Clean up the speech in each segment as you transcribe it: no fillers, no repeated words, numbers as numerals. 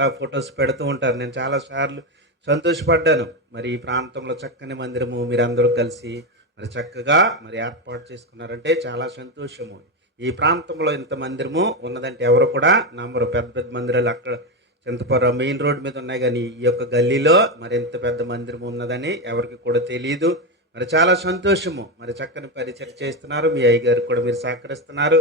కూడా ఫొటోస్ పెడుతూ ఉంటారు. నేను చాలాసార్లు సంతోషపడ్డాను. మరి ఈ ప్రాంతంలో చక్కని మందిరము మీరందరూ కలిసి మరి చక్కగా మరి ఏర్పాటు చేసుకున్నారంటే చాలా సంతోషము. ఈ ప్రాంతంలో ఇంత మందిరము ఉన్నదంటే ఎవరు కూడా నమ్మరు. పెద్ద పెద్ద మందిరాలు అక్కడ చింతపురం మెయిన్ రోడ్ మీద ఉన్నాయి, కానీ ఈ యొక్క గల్లీలో మరి ఎంత పెద్ద మందిరం ఉన్నదని ఎవరికి కూడా తెలియదు. మరి చాలా సంతోషము. మరి చక్కని పరిచయం చేస్తున్నారు. మీ అయ్యగారు కూడా మీరు సహకరిస్తున్నారు.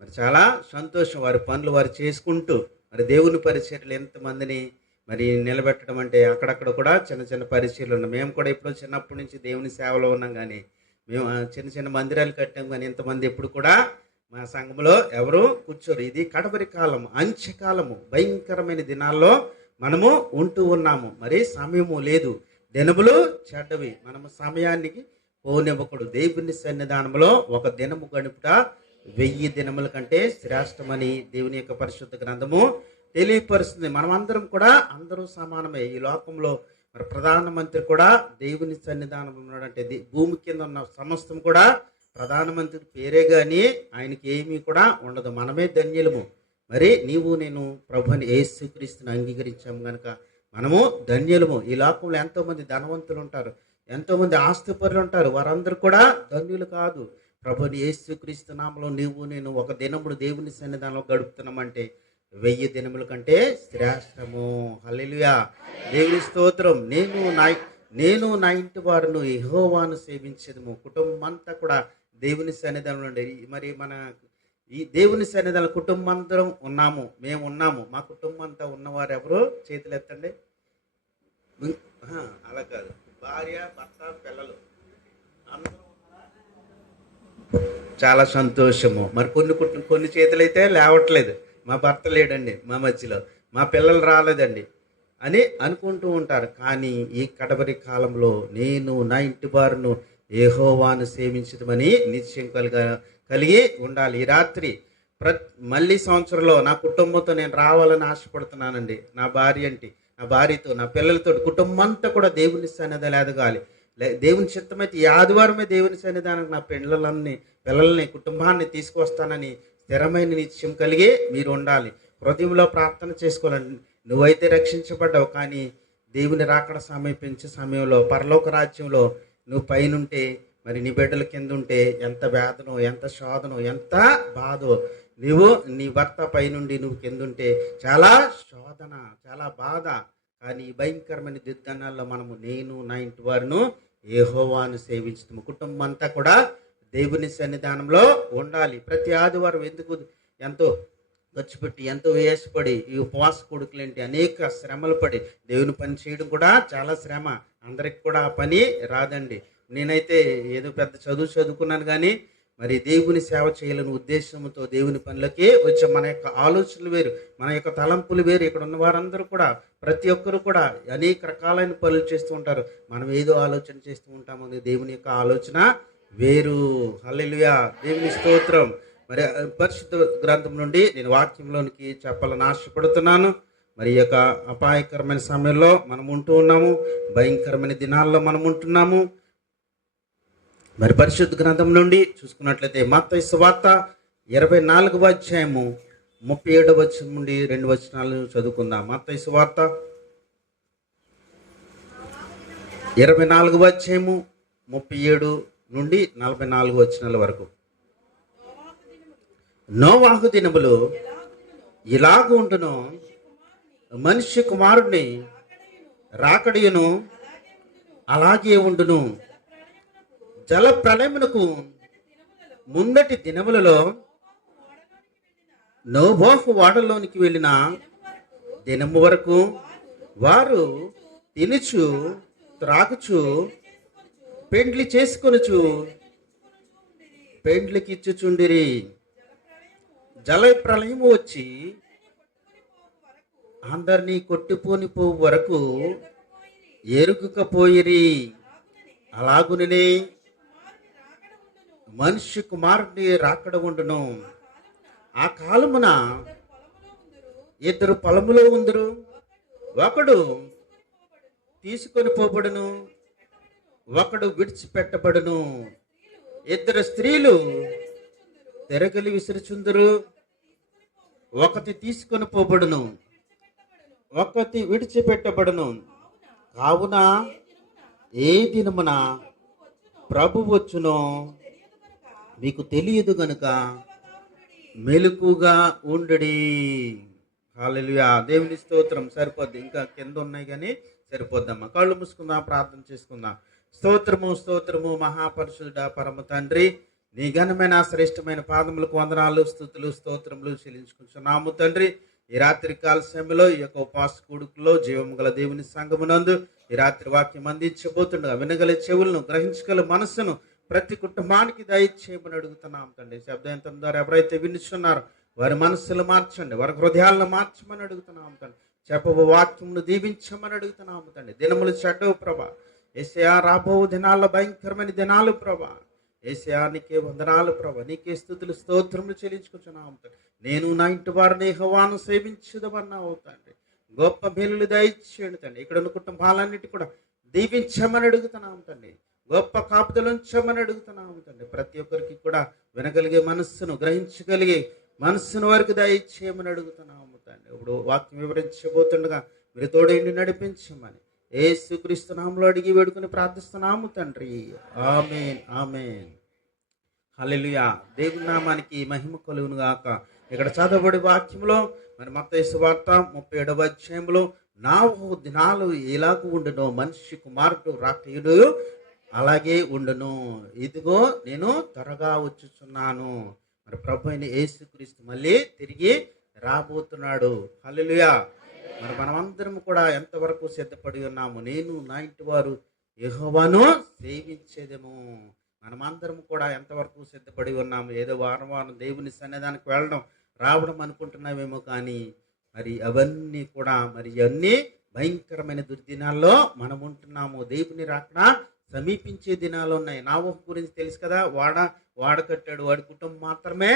మరి చాలా సంతోషం. వారి పనులు వారు చేసుకుంటూ మరి దేవుని పరిచర్యలు ఎంతమందిని మరి నిలబెట్టడం అంటే అక్కడక్కడ కూడా చిన్న చిన్న పరిచర్యలు ఉన్నాయి. మేము కూడా ఇప్పుడు చిన్నప్పటి నుంచి దేవుని సేవలో ఉన్నాం, కానీ మేము చిన్న చిన్న మందిరాలు కట్టాం, కానీ ఇంతమంది ఎప్పుడు కూడా మా సంఘంలో ఎవరు కూర్చోరు. ఇది కడవరి కాలం, అంత్యకాలము, భయంకరమైన దినాల్లో మనము ఉంటూ ఉన్నాము. మరి సమయము లేదు, దినములు చెడ్డవి. మనము సమయానికి పోనివ్వకూడదు. దేవుని సన్నిధానంలో ఒక దినము గడుపుట 1000 దినముల కంటే శ్రేష్టమని దేవుని యొక్క పరిశుద్ధ గ్రంథము తెలియపరుస్తుంది. మనమందరం కూడా అందరూ సమానమే. ఈ లోకంలో మరి ప్రధానమంత్రి కూడా దేవుని సన్నిధానంలో ఉన్నాడంటే భూమి కింద ఉన్న సమస్తం కూడా ప్రధానమంత్రి పేరే కానీ ఆయనకి ఏమీ కూడా ఉండదు. మనమే ధన్యులము. మరి నీవు నేను ప్రభుని యేసుక్రీస్తుని అంగీకరించాము కనుక మనము ధన్యులము. ఈ లోకంలో ఎంతోమంది ధనవంతులు ఉంటారు, ఎంతోమంది ఆస్తిపరులు ఉంటారు, వారందరూ కూడా ధన్యులు కాదు. ప్రభుని యేసుక్రీస్తు నామములో నీవు నేను ఒక దినముడు దేవుని సన్నిధానంలో గడుపుతున్నామంటే 1000 దినముల కంటే శ్రేష్టము. హల్లెలూయా, దేవుని స్తోత్రం. నేను నా ఇంటి వారును యెహోవాను సేవించదము. కుటుంబం అంతా కూడా దేవుని సన్నిధానంలో ఉండే మరి మన ఈ దేవుని సన్నిధానంలో కుటుంబం అందరం ఉన్నాము, మేము ఉన్నాము. మా కుటుంబం అంతా ఉన్నవారు ఎవరు చేతులు ఎత్తండి. అలా కాదు, భార్య భర్త పిల్లలు అందరూ. చాలా సంతోషము. మరి కొన్ని చేతులు అయితే లేవట్లేదు. మా భర్త లేడండి మా మధ్యలో, మా పిల్లలు రాలేదండి అని అనుకుంటూ ఉంటారు. కానీ ఈ కడవరి కాలంలో నేను నా ఇంటి వారును యెహోవాను సేవించదమని నిశ్చయం కలిగి ఉండాలి. ఈ రాత్రి మళ్ళీ సంవత్సరంలో నా కుటుంబంతో నేను రావాలని ఆశపడుతున్నానండి. నా భార్యతో నా పిల్లలతో కుటుంబం అంతా కూడా దేవుని సన్నిధానం ఎదగాలి. దేవుని చిత్తమైతే ఈ ఆదివారమే దేవుని సన్నిధానానికి నా పిల్లల్ని కుటుంబాన్ని తీసుకొస్తానని స్థిరమైన నిశ్చయం కలిగి మీరు ఉండాలి. హృదయంలో ప్రార్థన చేసుకోవాలండి. నువ్వైతే రక్షించబడ్డావు, కానీ దేవుని రాకడ సమీపించే సమయంలో పరలోక రాజ్యంలో నువ్వు పైనుంటే మరి నీ బిడ్డల కింద ఉంటే ఎంత వేదనో, ఎంత శోధనో, ఎంత బాధో. నీ భర్త పైనుండి నువ్వు కింద ఉంటే చాలా శోధన, చాలా బాధ. కానీ ఈ భయంకరమైన దిగ్దనాల్లో మనము నేను నా ఇంటి వారును యెహోవాను సేవించుతాము. కుటుంబం అంతా కూడా దేవుని సన్నిధానంలో ఉండాలి. ప్రతి ఆదివారం ఎంతో ఖర్చు పెట్టి ఎంతో వేయపడి ఈ ఉపవాస కొడుకులేంటి అనేక శ్రమలు పడి దేవుని పని చేయడం కూడా చాలా శ్రమ. అందరికి కూడా ఆ పని రాదండి. నేనైతే ఏదో పెద్ద చదువుకున్నాను, కానీ మరి దేవుని సేవ చేయాలని ఉద్దేశంతో దేవుని పనులకి వచ్చే మన యొక్క ఆలోచనలు వేరు, మన యొక్క తలంపులు వేరు. ఇక్కడ ఉన్న వారందరూ కూడా ప్రతి ఒక్కరు కూడా అనేక రకాలైన పనులు చేస్తూ ఉంటారు. మనం ఏదో ఆలోచన చేస్తూ ఉంటాము, దేవుని యొక్క ఆలోచన వేరు. హల్లెలూయా, దేవుని స్తోత్రం. మరి పరిశుద్ధ గ్రంథం నుండి నేను వాక్యంలోనికి చెప్పాలని ఆశపడుతున్నాను. మరి ఈ యొక్క అపాయకరమైన సమయంలో మనం ఉంటూ ఉన్నాము, భయంకరమైన దినాల్లో మనం ఉంటున్నాము. మరి పరిశుద్ధ గ్రంథం నుండి చూసుకున్నట్లయితే మత్తయి సువార్త 24వ అధ్యాయము 37వ వచనం నుండి 2 వచనాలు చదువుకుందాం. మత్తయి సువార్త 24వ అధ్యాయము 37 నుండి 44 వచనాల వరకు. నోవాహు దినములు ఇలాగు ఉండును, మనిషి కుమారుడిని రాకడయును అలాగే ఉండును. జల ప్రళయమునకు ముందటి దినములలో నోవాహు ఓడలోనికి వెళ్ళిన దినము వరకు వారు తినుచు త్రాగుచు పెండ్లి చేసుకొనుచు పెండ్లికిచ్చుచుండిరి. జల ప్రళయము వచ్చి అందరినీ కొట్టిపోని పోవు వరకు ఎరుగకపోయిరి. అలాగునే మనిషి కుమారుని రాకడ ఉండును. ఆ కాలమున 2 పొలములో ఉందురు, ఒకడు తీసుకొని పోబడును, ఒకడు విడిచిపెట్టబడును. 2 స్త్రీలు తిరగలి విసురుచుందురు, ఒకటి తీసుకొని పోబడును, ఒక్కటి విడిచిపెట్టబడును. కావున ఏ దినమున ప్రభు వచ్చునో మీకు తెలియదు గనుక మెలకుగా ఉండుడి. హల్లెలూయా. దేవుని స్తోత్రం. సరిపోద్ది, ఇంకా కింద ఉన్నాయి కానీ సరిపోద్దమ్మా. కళ్ళు మూసుకుందాం, ప్రార్థన చేసుకుందాం. స్తోత్రము స్తోత్రము మహాపరిశుద్ధ పరమ తండ్రి, నీ ఘనమైన శ్రేష్టమైన పాదములకు వందనాలు, స్తుతులు, స్తోత్రములు చెల్లించుకుంటున్నాము తండ్రి. ఈ రాత్రి కాల సమయంలో ఈ యొక్క ఉపాస కూడుకులో జీవము గల దేవుని సంఘమునందు ఈ రాత్రి వాక్యం అందించబోతుండగా వినగల చెవులను, గ్రహించగల మనస్సును ప్రతి కుటుంబానికి దయచేయమని అడుగుతున్నాం తండ్రి. శబ్దయంత్రం ద్వారా ఎవరైతే వినుచున్నారో వారి మనస్సులు మార్చండి, వారి హృదయాలను మార్చమని అడుగుతున్నాము తండ్రి. చెప్పబో వాక్యమును దీవించమని అడుగుతున్నాము తండ్రి. దినములు చెడ్డవు ప్రభా. యేసయ్యా, రాబో దినాల్లో భయంకరమైన దినాలు ప్రభా. యేసయ్యా, నీకే వందనాలు ప్రభా. నీకే స్తుతులు స్తోత్రములు చెల్లించుకుంటున్నాము తండ్రి. నేను నా ఇంటి వారిని యెహోవాను సేవించుదమన్నావు తండ్రి. గొప్ప మేలులు దయచేయండి తండ్రి. ఇక్కడ ఉన్న కుటుంబాలన్నిటి కూడా దీవించమని అడుగుతున్నాము తండ్రి. గొప్ప కాపుదలు ఉంచమని అడుగుతున్నాము తండ్రి. ప్రతి ఒక్కరికి కూడా వినగలిగే మనస్సును, గ్రహించగలిగే మనస్సును వారికి దయచేయమని అడుగుతున్నాము తండ్రి. ఇప్పుడు వాక్యం వివరించబోతుండగా మీరు తోడేండి నడిపించమని యేసుక్రీస్తు నామములో అడిగి వేడుకొని ప్రార్థిస్తున్నాము తండ్రి. ఆమేన్, ఆమేన్. హల్లెలూయా. దేవుని నామానికి మహిమ కలుగును గాక. ఇక్కడ చదవబడి వాక్యంలో మరి మత్తయి సువార్త 37వ అధ్యాయంలో నా దినాలు ఎలాగూ ఉండునో మనిషి కుమారుడు రాకయుడు అలాగే ఉండును. ఇదిగో నేను త్వరగా వచ్చుచున్నాను. మరి ప్రభు అయిన యేసుక్రీస్తు మళ్ళీ తిరిగి రాబోతున్నాడు. హల్లెలూయా. మరి మనమందరం కూడా ఎంతవరకు సిద్ధపడి ఉన్నాము? నేను నా ఇంటి వారు యెహోవాను సేవించేదేమో. మనమందరం కూడా ఎంతవరకు సిద్ధపడి ఉన్నాము? ఏదో వారం వారం దేవుని సన్నిధానికి వెళ్ళడం రావడం అనుకుంటున్నామేమో, కానీ మరి అవన్నీ కూడా మరి అన్నీ భయంకరమైన దుర్దినాల్లో మనం ఉంటున్నాము. దేవుని రాకడ సమీపించే దినాలు ఉన్నాయి. నోవహు గురించి తెలుసు కదా, వాడ కట్టాడు, వాడి కుటుంబం మాత్రమే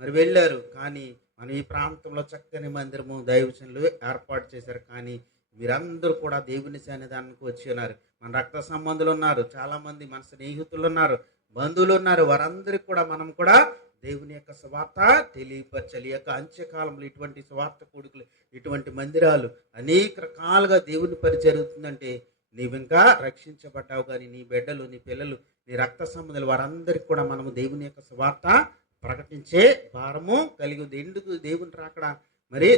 మరి వెళ్ళారు. కానీ మనం ఈ ప్రాంతంలో చక్కని మందిరము దైవజనులు ఏర్పాటు చేశారు. కానీ మీరందరూ కూడా దేవుని సన్నిధానానికి వచ్చి ఉన్నారు. మన రక్త సంబంధులు ఉన్నారు, చాలామంది మన స్నేహితులు ఉన్నారు, బంధువులు ఉన్నారు. వారందరికీ కూడా మనం కూడా దేవుని యొక్క సువార్త తెలియపరచాలి. ఈ యొక్క అంత్యకాలంలో ఇటువంటి సువార్త కొడుకులు, ఇటువంటి మందిరాలు అనేక రకాలుగా దేవుని పని జరుగుతుందంటే నీవు ఇంకా రక్షించబడ్డావు. కానీ నీ బిడ్డలు, నీ పిల్లలు, నీ రక్త సంబంధాలు వారందరికీ కూడా మనము దేవుని యొక్క సువార్త ప్రకటించే భారము కలిగి ఉంది. ఎందుకు దేవుని రాకడ మరి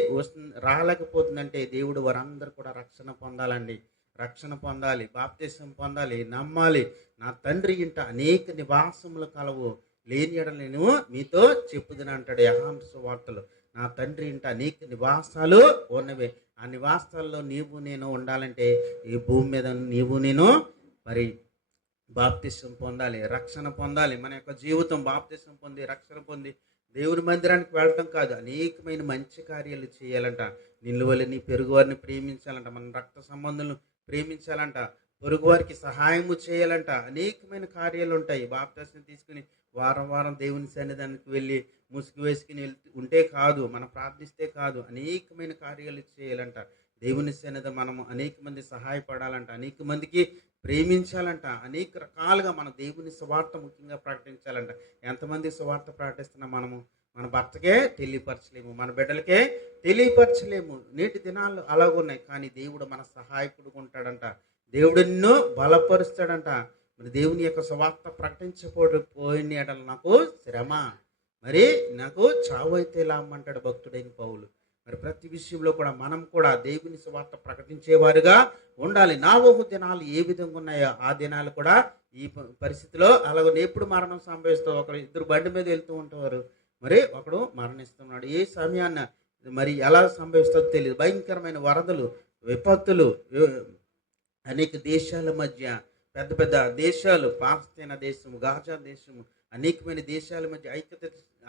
రాలేకపోతుందంటే దేవుడు వారందరూ కూడా రక్షణ పొందాలండి. రక్షణ పొందాలి, బాప్తిసం పొందాలి, నమ్మాలి. నా తండ్రి ఇంట అనేక నివాసములు కలవు, లేని ఎడల నేను మీతో చెప్పుదును అంటాడు యోహాను సువార్తలో. నా తండ్రి ఇంట అనేక నివాసాలు ఉన్నవే. ఆ నివాసాల్లో నీవు నేను ఉండాలంటే ఈ భూమి మీద నీవు నేను మరి బాప్తిసం పొందాలి, రక్షణ పొందాలి. మన యొక్క జీవితం బాప్తిసం పొంది, రక్షణ పొంది దేవుని మందిరానికి వెళ్ళటం కాదు, అనేకమైన మంచి కార్యాలు చేయాలంట. నిన్ను వల్ల నీ పొరుగువారిని ప్రేమించాలంట, మన రక్త సంబంధులను ప్రేమించాలంట, పొరుగువారికి సహాయము చేయాలంట. అనేకమైన కార్యాలు ఉంటాయి. బాప్తిసం తీసుకుని వారం వారం దేవుని సన్నిధానికి వెళ్ళి ముసుగు వేసుకుని ఉంటే కాదు, మనం ప్రార్థిస్తే కాదు, అనేకమైన కార్యాలు చేయాలంట. దేవుని సన్నిధి మనము అనేక మంది సహాయపడాలంట, అనేక మందికి ప్రేమించాలంట, అనేక రకాలుగా మన దేవుని సువార్త ముఖ్యంగా ప్రకటించాలంట. ఎంతమంది సువార్త ప్రకటిస్తున్నా మనము మన భర్తకే తెలియపరచలేము, మన బిడ్డలకే తెలియపరచలేము. నేటి దినాలు అలాగున్నాయి. కానీ దేవుడు మన సహాయకుడు ఉంటాడంట, దేవుడు నిన్ను బలపరుస్తాడంట. మరి దేవుని యొక్క సువార్త ప్రకటించకపోయిన ఎడల నాకు శ్రమ, మరి నాకు చావు అయితే లాభమంటాడు భక్తుడైన పౌలు. మరి ప్రతి విషయంలో కూడా మనం కూడా దేవుని సువార్త ప్రకటించేవారుగా ఉండాలి. నోవహు దినాలు ఏ విధంగా ఉన్నాయో ఆ దినాలు కూడా ఈ పరిస్థితిలో అలాగే ఎప్పుడు మరణం సంభవిస్తూ ఇద్దరు బండి మీద వెళ్తూ ఉంటారు, మరి ఒకడు మరణిస్తున్నాడు. ఏ సమయాన్న మరి ఎలా సంభవిస్తుందో తెలియదు. భయంకరమైన వరదలు, విపత్తులు, అనేక దేశాల మధ్య, పెద్ద పెద్ద దేశాలు, పాలస్తీనా దేశము, గాజా దేశము, అనేకమైన దేశాల మధ్య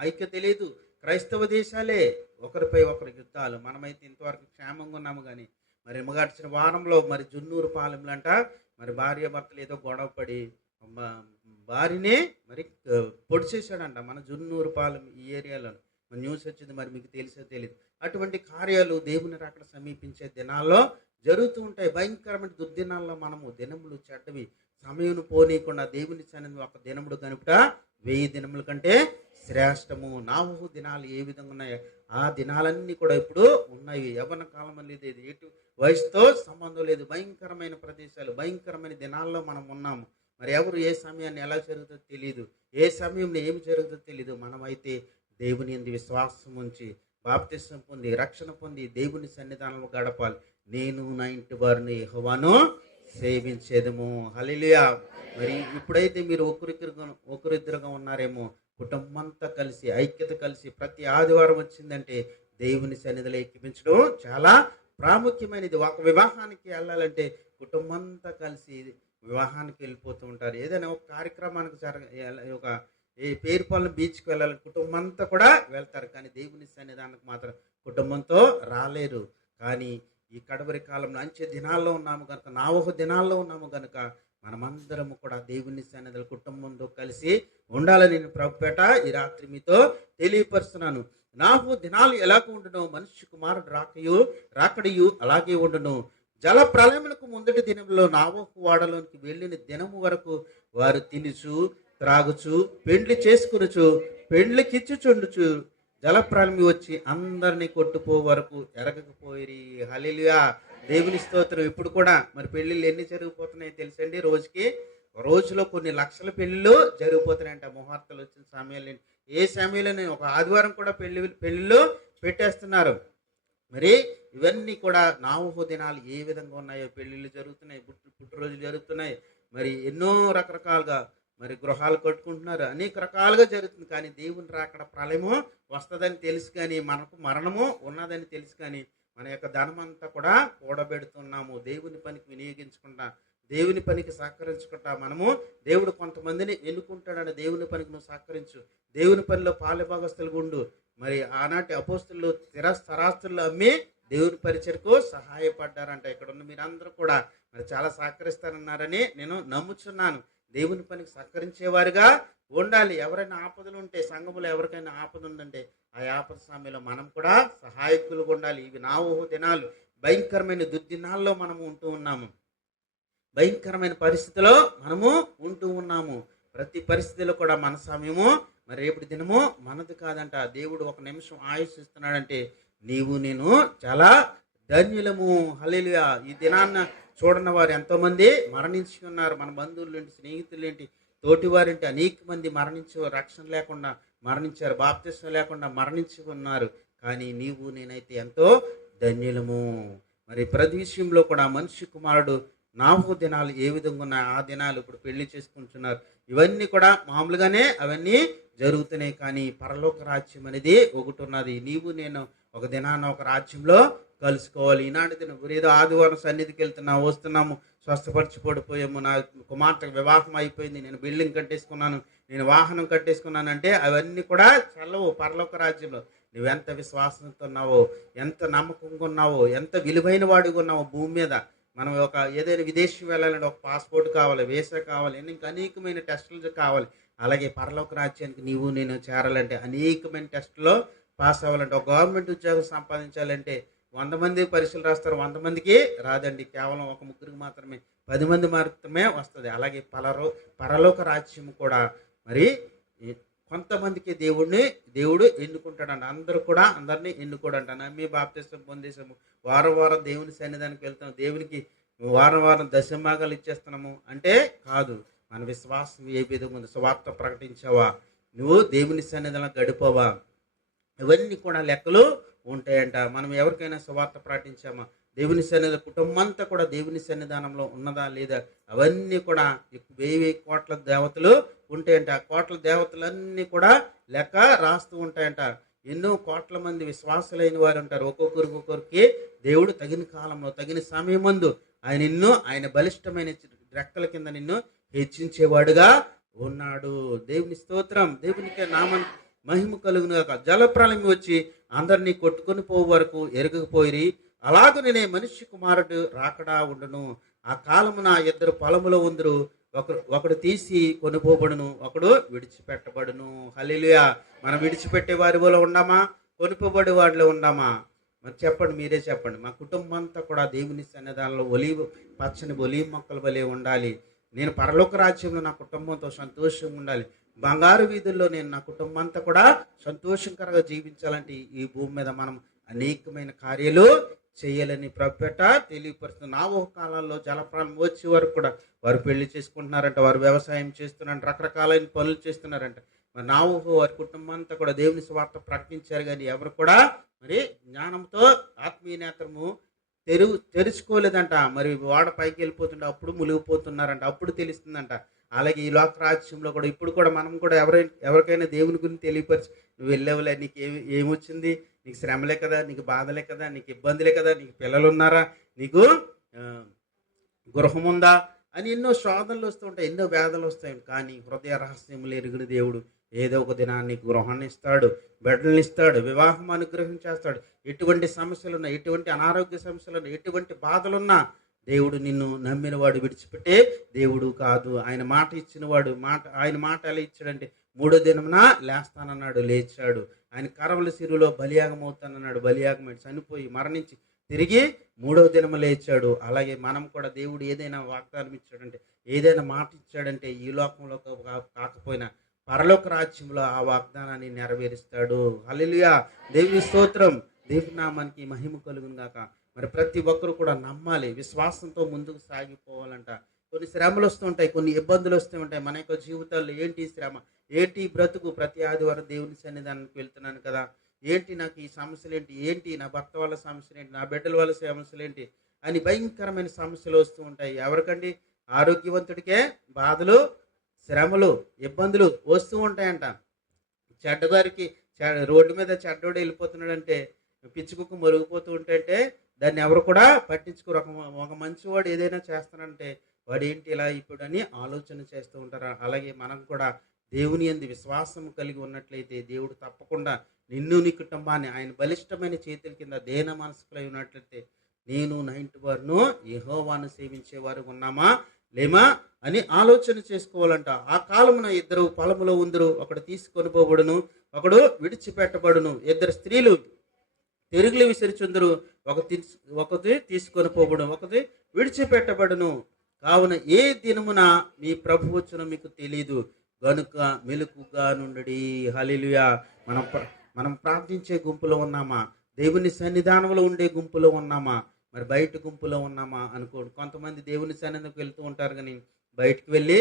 ఐక్యత లేదు. క్రైస్తవ దేశాలే ఒకరిపై ఒకరి యుద్ధాలు. మనమైతే ఇంతవరకు క్షేమంగా ఉన్నాము. కానీ మరి గడిచిన వారంలో మరి జున్నూరు పాలెంలంట మరి భార్య భర్తలు ఏదో గొడవ పడి భార్యనే మరి పొడి చేశాడంట. మన జున్నూరు పాలెం ఈ ఏరియాలో న్యూస్ వచ్చింది, మరి మీకు తెలిసే తెలియదు. అటువంటి కార్యాలు దేవుని రాకడ సమీపించే దినాల్లో జరుగుతూ ఉంటాయి. భయంకరమైన దుర్దినాల్లో మనము దినములు చెడ్డవి సమయం పోనీయకుండా దేవుని సన్నిధిని ఒక దినముడు కనుక 1000 దినముల కంటే శ్రేష్టము. నాహోహు దినాలు ఏ విధంగా ఉన్నాయో ఆ దినాలన్నీ కూడా ఇప్పుడు ఉన్నాయి. యవ్వన కాలం అనేది ఎటు వయసుతో సంబంధం లేదు. భయంకరమైన ప్రదేశాలు, భయంకరమైన దినాల్లో మనం ఉన్నాము. మరి ఎవరు ఏ సమయాన్ని ఎలా జరుగుతుందో తెలియదు, ఏ సమయంలో ఏమి జరుగుతుందో తెలియదు. మనమైతే దేవుని యందు విశ్వాసం ఉంచి బాప్తిసం పొంది రక్షణ పొంది దేవుని సన్నిధానంలో గడపాలి. నేను నా ఇంటి వారిని యెహోవాను సేవించేదము. హల్లెలూయా. మరి ఇప్పుడైతే మీరు ఒకరిద్దరుగా ఉన్నారేమో, కుటుంబం అంతా కలిసి ఐక్యత కలిసి ప్రతి ఆదివారం వచ్చిందంటే దేవుని సన్నిధిలో ఎక్కిపించడం చాలా ప్రాముఖ్యమైనది. ఒక వివాహానికి వెళ్ళాలంటే కుటుంబం అంతా కలిసి వివాహానికి వెళ్ళిపోతూ ఉంటారు. ఏదైనా ఒక కార్యక్రమానికి ఒక ఈ పేరుపాలెం బీచ్కి వెళ్ళాలి, కుటుంబం అంతా కూడా వెళ్తారు. కానీ దేవుని సన్నిధానానికి మాత్రం కుటుంబంతో రాలేరు. కానీ ఈ కడవరి కాలంలో అంచె దినాల్లో ఉన్నాము కనుక, నావోహు దినాల్లో ఉన్నాము కనుక మనమందరము కూడా దేవుని సన్నిధిలో కుటుంబంతో కలిసి ఉండాలని నేను ప్రభుపేట ఈ రాత్రి మీతో తెలియపరుస్తున్నాను. నాహోహు దినాలు ఎలాగ ఉండునో మనుష్య కుమారుడు రాకడియు అలాగే ఉండును. జల ప్రళయములకు ముందటి దినంలో నావోహు వాడలోనికి వెళ్ళిన దినము వరకు వారు తినుచు త్రాగుచు పెండ్లి చేసుకునుచు పెండ్లికిచ్చుచుండుచు జలప్రళయం వచ్చి అందరినీ కొట్టుపో వరకు ఎరగకపోయి. హల్లెలూయా. దేవుని స్తోత్రం. ఇప్పుడు కూడా మరి పెళ్ళిళ్ళు ఎన్ని జరిగిపోతున్నాయో తెలుసండి. రోజులో కొన్ని లక్షల పెళ్ళిళ్ళు జరిగిపోతున్నాయంట. ముహూర్తాలు వచ్చిన సమయాలు ఏ సమయంలో ఒక ఆదివారం కూడా పెళ్ళిళ్ళు పెట్టేస్తున్నారు. మరి ఇవన్నీ కూడా నావోహు దినాలు ఏ విధంగా ఉన్నాయో, పెళ్ళిళ్ళు జరుగుతున్నాయి, పుట్టినరోజులు జరుగుతున్నాయి, మరి ఎన్నో రకరకాలుగా మరి గృహాలు కట్టుకుంటున్నారు, అనేక రకాలుగా జరుగుతుంది. కానీ దేవుని రాకడ ప్రళయము వస్తుందని తెలుసు, కానీ మనకు మరణము ఉన్నదని తెలుసు, కానీ మన యొక్క ధనమంతా కూడా కూడబెడుతున్నాము. దేవుని పనికి వినియోగించుకుంటా, దేవుని పనికి సహకరించుకుంటా మనము. దేవుడు కొంతమందిని ఎన్నుకుంటాడని దేవుని పనికి నువ్వు సహకరించు, దేవుని పనిలో పాలుభాగస్తులుగా ఉండు. మరి ఆనాటి అపోస్తులు స్థిరాస్తులు అమ్మి దేవుని పరిచయకు సహాయపడ్డారంట. ఇక్కడ ఉన్న మీరందరూ కూడా మరి చాలా సహకరిస్తారన్నారని నేను నమ్ముచున్నాను. దేవుని పనికి సహకరించేవారుగా ఉండాలి. ఎవరైనా ఆపదలు ఉంటే, సంఘములో ఎవరికైనా ఆపద ఉందంటే ఆ ఆపద సమయంలో మనం కూడా సహాయకులుగా ఉండాలి. ఇవి నావోహు దినాలు, భయంకరమైన దుర్దినాల్లో మనము ఉంటూ ఉన్నాము. భయంకరమైన పరిస్థితిలో మనము ఉంటూ ఉన్నాము. ప్రతి పరిస్థితిలో కూడా మన సమయము మరి రేపటి దినము మనది కాదంట. దేవుడు ఒక నిమిషం ఆయుష్ ఇస్తున్నాడంటే నీవు నేను చాలా ధన్యులము. హల్లెలూయా. ఈ దినాన్న చూడని వారు ఎంతోమంది మరణించి ఉన్నారు. మన బంధువులు ఏంటి, స్నేహితులు ఏంటి, తోటివారింటి అనేక మంది మరణించి రక్షణ లేకుండా మరణించారు, బాప్తిస్మం లేకుండా మరణించి ఉన్నారు. కానీ నీవు నేనైతే ఎంతో ధన్యులము. మరి ప్రతి విషయంలో కూడా మనిషి కుమారుడు నావోహు దినాలు ఏ విధంగా ఉన్నాయి, ఆ దినాలు ఇప్పుడు పెళ్లి చేసుకుంటున్నారు. ఇవన్నీ కూడా మామూలుగానే అవన్నీ జరుగుతున్నాయి. కానీ పరలోక రాజ్యం అనేది ఒకటి ఉన్నది. నీవు నేను ఒక దినాన ఒక రాజ్యంలో కలుసుకోవాలి. ఈనాటి దినం ఏదో ఆదివారం సన్నిధికి వస్తున్నాము, స్వస్థపరచిపడిపోయాము, నా కుమార్తెకు వివాహం అయిపోయింది, నేను బిల్డింగ్ కట్టేసుకున్నాను, నేను వాహనం కట్టేసుకున్నాను అంటే అవన్నీ కూడా చల్లవు. పరలోక రాజ్యంలో నువ్వెంత విశ్వాసంతో ఉన్నావో, ఎంత నమ్మకంగా ఉన్నావో, ఎంత విలువైన వాడిగా ఉన్నావో భూమి మీద. మనం ఏదైనా విదేశం వెళ్ళాలంటే ఒక పాస్పోర్ట్ కావాలి, వీసా కావాలి, ఇంకా అనేకమైన టెస్టులు కావాలి. అలాగే పరలోక రాజ్యానికి నీవు నేను చేరాలంటే అనేకమైన టెస్టులో పాస్ అవ్వాలంటే, ఒక గవర్నమెంట్ ఉద్యోగం సంపాదించాలంటే 100 మంది పరీక్షలు రాస్తారు, 100 మందికి రాదండి. కేవలం ఒక ముగ్గురికి మాత్రమే, 10 మంది మాత్రమే వస్తుంది. అలాగే పరలోక రాజ్యం కూడా మరి కొంతమందికి దేవుడు ఎన్నుకుంటాడంట. అందరూ కూడా అందరినీ ఎన్నుకోడంట. నమ్మి బాప్తిస్మం పొందేసాము, వారం దేవుని సన్నిధానికి వెళ్తాము, దేవునికి వారం దశభాగాలు ఇచ్చేస్తున్నాము అంటే కాదు. మన విశ్వాసం ఏ విధంగా ఉంది, సువార్త ప్రకటించావా, నువ్వు దేవుని సన్నిధిలో గడిపోవా, ఇవన్నీ కూడా లెక్కలు ఉంటాయంట. మనం ఎవరికైనా సువార్త ప్రకటించామా, దేవుని సన్నిధి కుటుంబం అంతా కూడా దేవుని సన్నిధానంలో ఉన్నదా లేదా, అవన్నీ కూడా 1000 కోట్ల దేవతలు ఉంటాయంట. కోట్ల దేవతలన్నీ కూడా లెక్క రాస్తూ ఉంటాయంట. ఎన్నో కోట్ల మంది విశ్వాసులైన వారు ఉంటారు. ఒక్కొక్కరికి దేవుడు తగిన కాలంలో తగిన సమయమందు ఆయన బలిష్టమైన రెక్కల కింద నిన్ను హెచ్చించేవాడుగా ఉన్నాడు. దేవుని స్తోత్రం. దేవునికి నామం మహిమ కలుగును గాక. జలప్రళయం వచ్చి అందరినీ కొట్టుకొని పోవు వరకు ఎరగకపోయి, అలాగ నేనే మనిషి కుమారుడు రాకడా ఉండును. ఆ కాలమున 2 పొలములో ఉందరు, ఒకడు తీసి కొనుపోబడును, ఒకడు విడిచిపెట్టబడును. హల్లెలూయా. మనం విడిచిపెట్టే వారిలో ఉన్నామా, కొనుపోబడే వాడిలో ఉన్నామా? మరి చెప్పండి, మీరే చెప్పండి. మా కుటుంబం అంతా కూడా దేవుని సన్నిధానంలో పచ్చని ఒలీవ మొక్కల వలె ఉండాలి. నేను పరలోక రాజ్యంలో నా కుటుంబంతో సంతోషంగా ఉండాలి. బంగారు వీధుల్లో నేను నా కుటుంబం అంతా కూడా సంతోషకరంగా జీవించాలంటే ఈ భూమి మీద మనం అనేకమైన కార్యాలు చేయాలని ప్రభుపేట తెలియపరుస్తుంది. నా ఒక కాలంలో జలప్రాణం వచ్చే వరకు కూడా వారు పెళ్లి చేసుకుంటున్నారంట, వారు వ్యవసాయం చేస్తున్నారంట, రకరకాలైన పనులు చేస్తున్నారంట. మరి నా వారి కుటుంబం అంతా కూడా దేవుని స్వార్థ ప్రకటించారు, కానీ ఎవరు కూడా మరి జ్ఞానంతో ఆత్మీయ నేత్రము తెరుచుకోలేదంట. మరి వాడ పైకి వెళ్ళిపోతుంటే అప్పుడు మునిగిపోతున్నారంట, అప్పుడు తెలుస్తుందంట. అలాగే ఈ లోక రాజ్యంలో కూడా ఇప్పుడు కూడా మనం కూడా ఎవరికైనా దేవుని గురించి తెలియపరిచి, నువ్వు వెళ్ళేవలే, నీకు ఏమొచ్చింది, నీకు శ్రమలే కదా, నీకు బాధలే కదా, నీకు ఇబ్బందులే కదా, నీకు పిల్లలు ఉన్నారా, నీకు గృహం ఉందా అని ఎన్నో శోధనలు వస్తూ ఉంటాయి, ఎన్నో వేదనలు వస్తాయి. కానీ హృదయ రహస్యములు ఎరిగిన దేవుడు ఏదో ఒక దినాన్ని గృహాన్ని ఇస్తాడు, బిడ్డలను ఇస్తాడు, వివాహం అనుగ్రహించేస్తాడు. ఎటువంటి సమస్యలు ఉన్నా, ఎటువంటి అనారోగ్య సమస్యలు ఉన్నా, ఎటువంటి బాధలున్నా దేవుడు నిన్ను నమ్మినవాడు విడిచిపెట్టే దేవుడు కాదు. ఆయన మాట ఇచ్చినవాడు ఆయన మాట ఎలా ఇచ్చాడంటే, 3వ దినమున లేస్తానన్నాడు, లేచాడు. ఆయన కరవల సిరులో బలియాగం అవుతానన్నాడు, బలియాగం చనిపోయి మరణించి తిరిగి 3వ దినము లేచాడు. అలాగే మనం కూడా దేవుడు ఏదైనా వాగ్దానం ఇచ్చాడంటే, ఏదైనా మాట ఇచ్చాడంటే ఈ లోకంలో కాకపోయినా పరలోక రాజ్యంలో ఆ వాగ్దానాన్ని నెరవేరుస్తాడు. హల్లెలూయా, దేవుని స్తోత్రం, దేవుని నామానికి మహిమ కలుగును గాక. మరి ప్రతి ఒక్కరు కూడా నమ్మాలి, విశ్వాసంతో ముందుకు సాగిపోవాలంట. కొన్ని శ్రమలు వస్తూ ఉంటాయి, కొన్ని ఇబ్బందులు వస్తూ ఉంటాయి మన యొక్క జీవితాల్లో. ఏంటి శ్రమ, ఏంటి బ్రతుకు, ప్రతి ఆదివారం దేవుని సన్నిధానానికి వెళ్తున్నాను కదా, ఏంటి నాకు ఈ సమస్యలు ఏంటి, ఏంటి నా భర్త వాళ్ళ సమస్యలు ఏంటి, నా బిడ్డల వాళ్ళ సమస్యలు ఏంటి అని భయంకరమైన సమస్యలు వస్తూ ఉంటాయి. ఎవరికండి? ఆరోగ్యవంతుడికే బాధలు, శ్రమలు, ఇబ్బందులు వస్తూ ఉంటాయంట. చెడ్డగారికి రోడ్డు మీద చెడ్డోడు వెళ్ళిపోతున్నాడంటే, పిచ్చుకుక్క మరుగుపోతూ ఉంటే దాన్ని ఎవరు కూడా పట్టించుకోరు. ఒక మంచివాడు ఏదైనా చేస్తానంటే వాడు ఏంటి ఇలా ఇప్పుడు అని ఆలోచన చేస్తూ ఉంటారు. అలాగే మనం కూడా దేవుని యందు విశ్వాసం కలిగి ఉన్నట్లయితే దేవుడు తప్పకుండా నిన్ను నీ కుటుంబాన్ని ఆయన బలిష్టమైన చేతుల కింద దేన మనసుకులై ఉన్నట్లయితే, నేను నా ఇంటి వారును యెహోవాను సేవించేవారు ఉన్నామా లేమా అని ఆలోచన చేసుకోవాలంట. ఆ కాలమున 2 పొలములో ఉందరు, ఒకడు తీసుకొని పోబడును, ఒకడు విడిచిపెట్టబడును. 2 స్త్రీలు తెరుగులు విసిరిచుందరు, ఒకటి తీసుకొని పోబడును, ఒకటి విడిచిపెట్టబడును. కావున ఏ దినమున మీ ప్రభు వచ్చునో మీకు తెలియదు గనుక మెలకుగా నుండి. హల్లెలూయా. మనం ప్రార్థించే గుంపులో ఉన్నామా, దేవుని సన్నిధానంలో ఉండే గుంపులో ఉన్నామా, మరి బయట గుంపులో ఉన్నామా అనుకోండి. కొంతమంది దేవుని సన్నిధికి వెళ్తూ ఉంటారు, కానీ బయటకు వెళ్ళి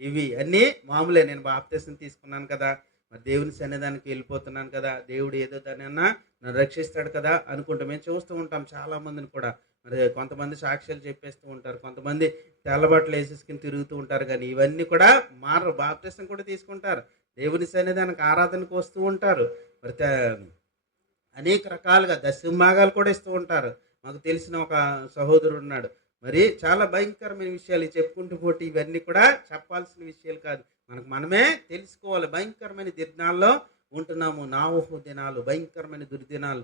ఇవి అన్నీ మామూలే, నేను బాప్తిసం తీసుకున్నాను కదా, మరి దేవుని సన్నిధానికి వెళ్ళిపోతున్నాను కదా, దేవుడు ఏదో దానన్నా నన్ను రక్షిస్తాడు కదా అనుకుంటాం. మేము చూస్తూ ఉంటాం చాలా మందిని కూడా. మరి కొంతమంది సాక్ష్యాలు చెప్పేస్తూ ఉంటారు, కొంతమంది తెల్లబట్టలు వేసేసుకుని తిరుగుతూ ఉంటారు, కానీ ఇవన్నీ కూడా మారరు. బాప్తిసం కూడా తీసుకుంటారు, దేవుని సన్నిధానికి ఆరాధనకు వస్తూ ఉంటారు, మరి అనేక రకాలుగా దశమాగాలు కూడా ఇస్తూ ఉంటారు. మాకు తెలిసిన ఒక సహోదరుడు ఉన్నాడు, మరి చాలా భయంకరమైన విషయాలు చెప్పుకుంటూ పోటీ ఇవన్నీ కూడా చెప్పాల్సిన విషయాలు కాదు, మనమే తెలుసుకోవాలి. భయంకరమైన దినాల్లో ఉంటున్నాము, నావోహు దినాలు, భయంకరమైన దుర్దినాలు.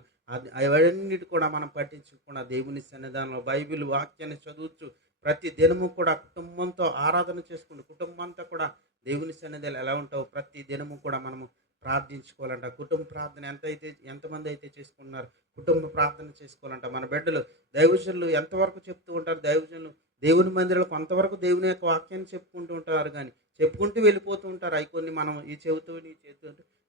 అవన్నిటి కూడా మనం పట్టించకుండా దేవుని సన్నిధానంలో బైబిల్ వాక్యాన్ని చదువుతూ ప్రతి దినము కూడా కుటుంబంతో ఆరాధన చేసుకుంటూ, కుటుంబం అంతా కూడా దేవుని సన్నిధిలో ఎలా ఉంటావు ప్రతి దినము కూడా మనము ప్రార్థించుకోవాలంట. కుటుంబ ప్రార్థన ఎంతమంది అయితే చేసుకుంటున్నారు, కుటుంబ ప్రార్థన చేసుకోవాలంట. మన బిడ్డలు దైవజనులు ఎంతవరకు చెప్తూ ఉంటారు, దైవజనులు దేవుని మందిరంలో కొంతవరకు దేవుని యొక్క వాక్యాన్ని చెప్పుకుంటూ ఉంటారు, కానీ చెప్పుకుంటూ వెళ్ళిపోతూ ఉంటారు. అవి కొన్ని మనం ఈ చేతితో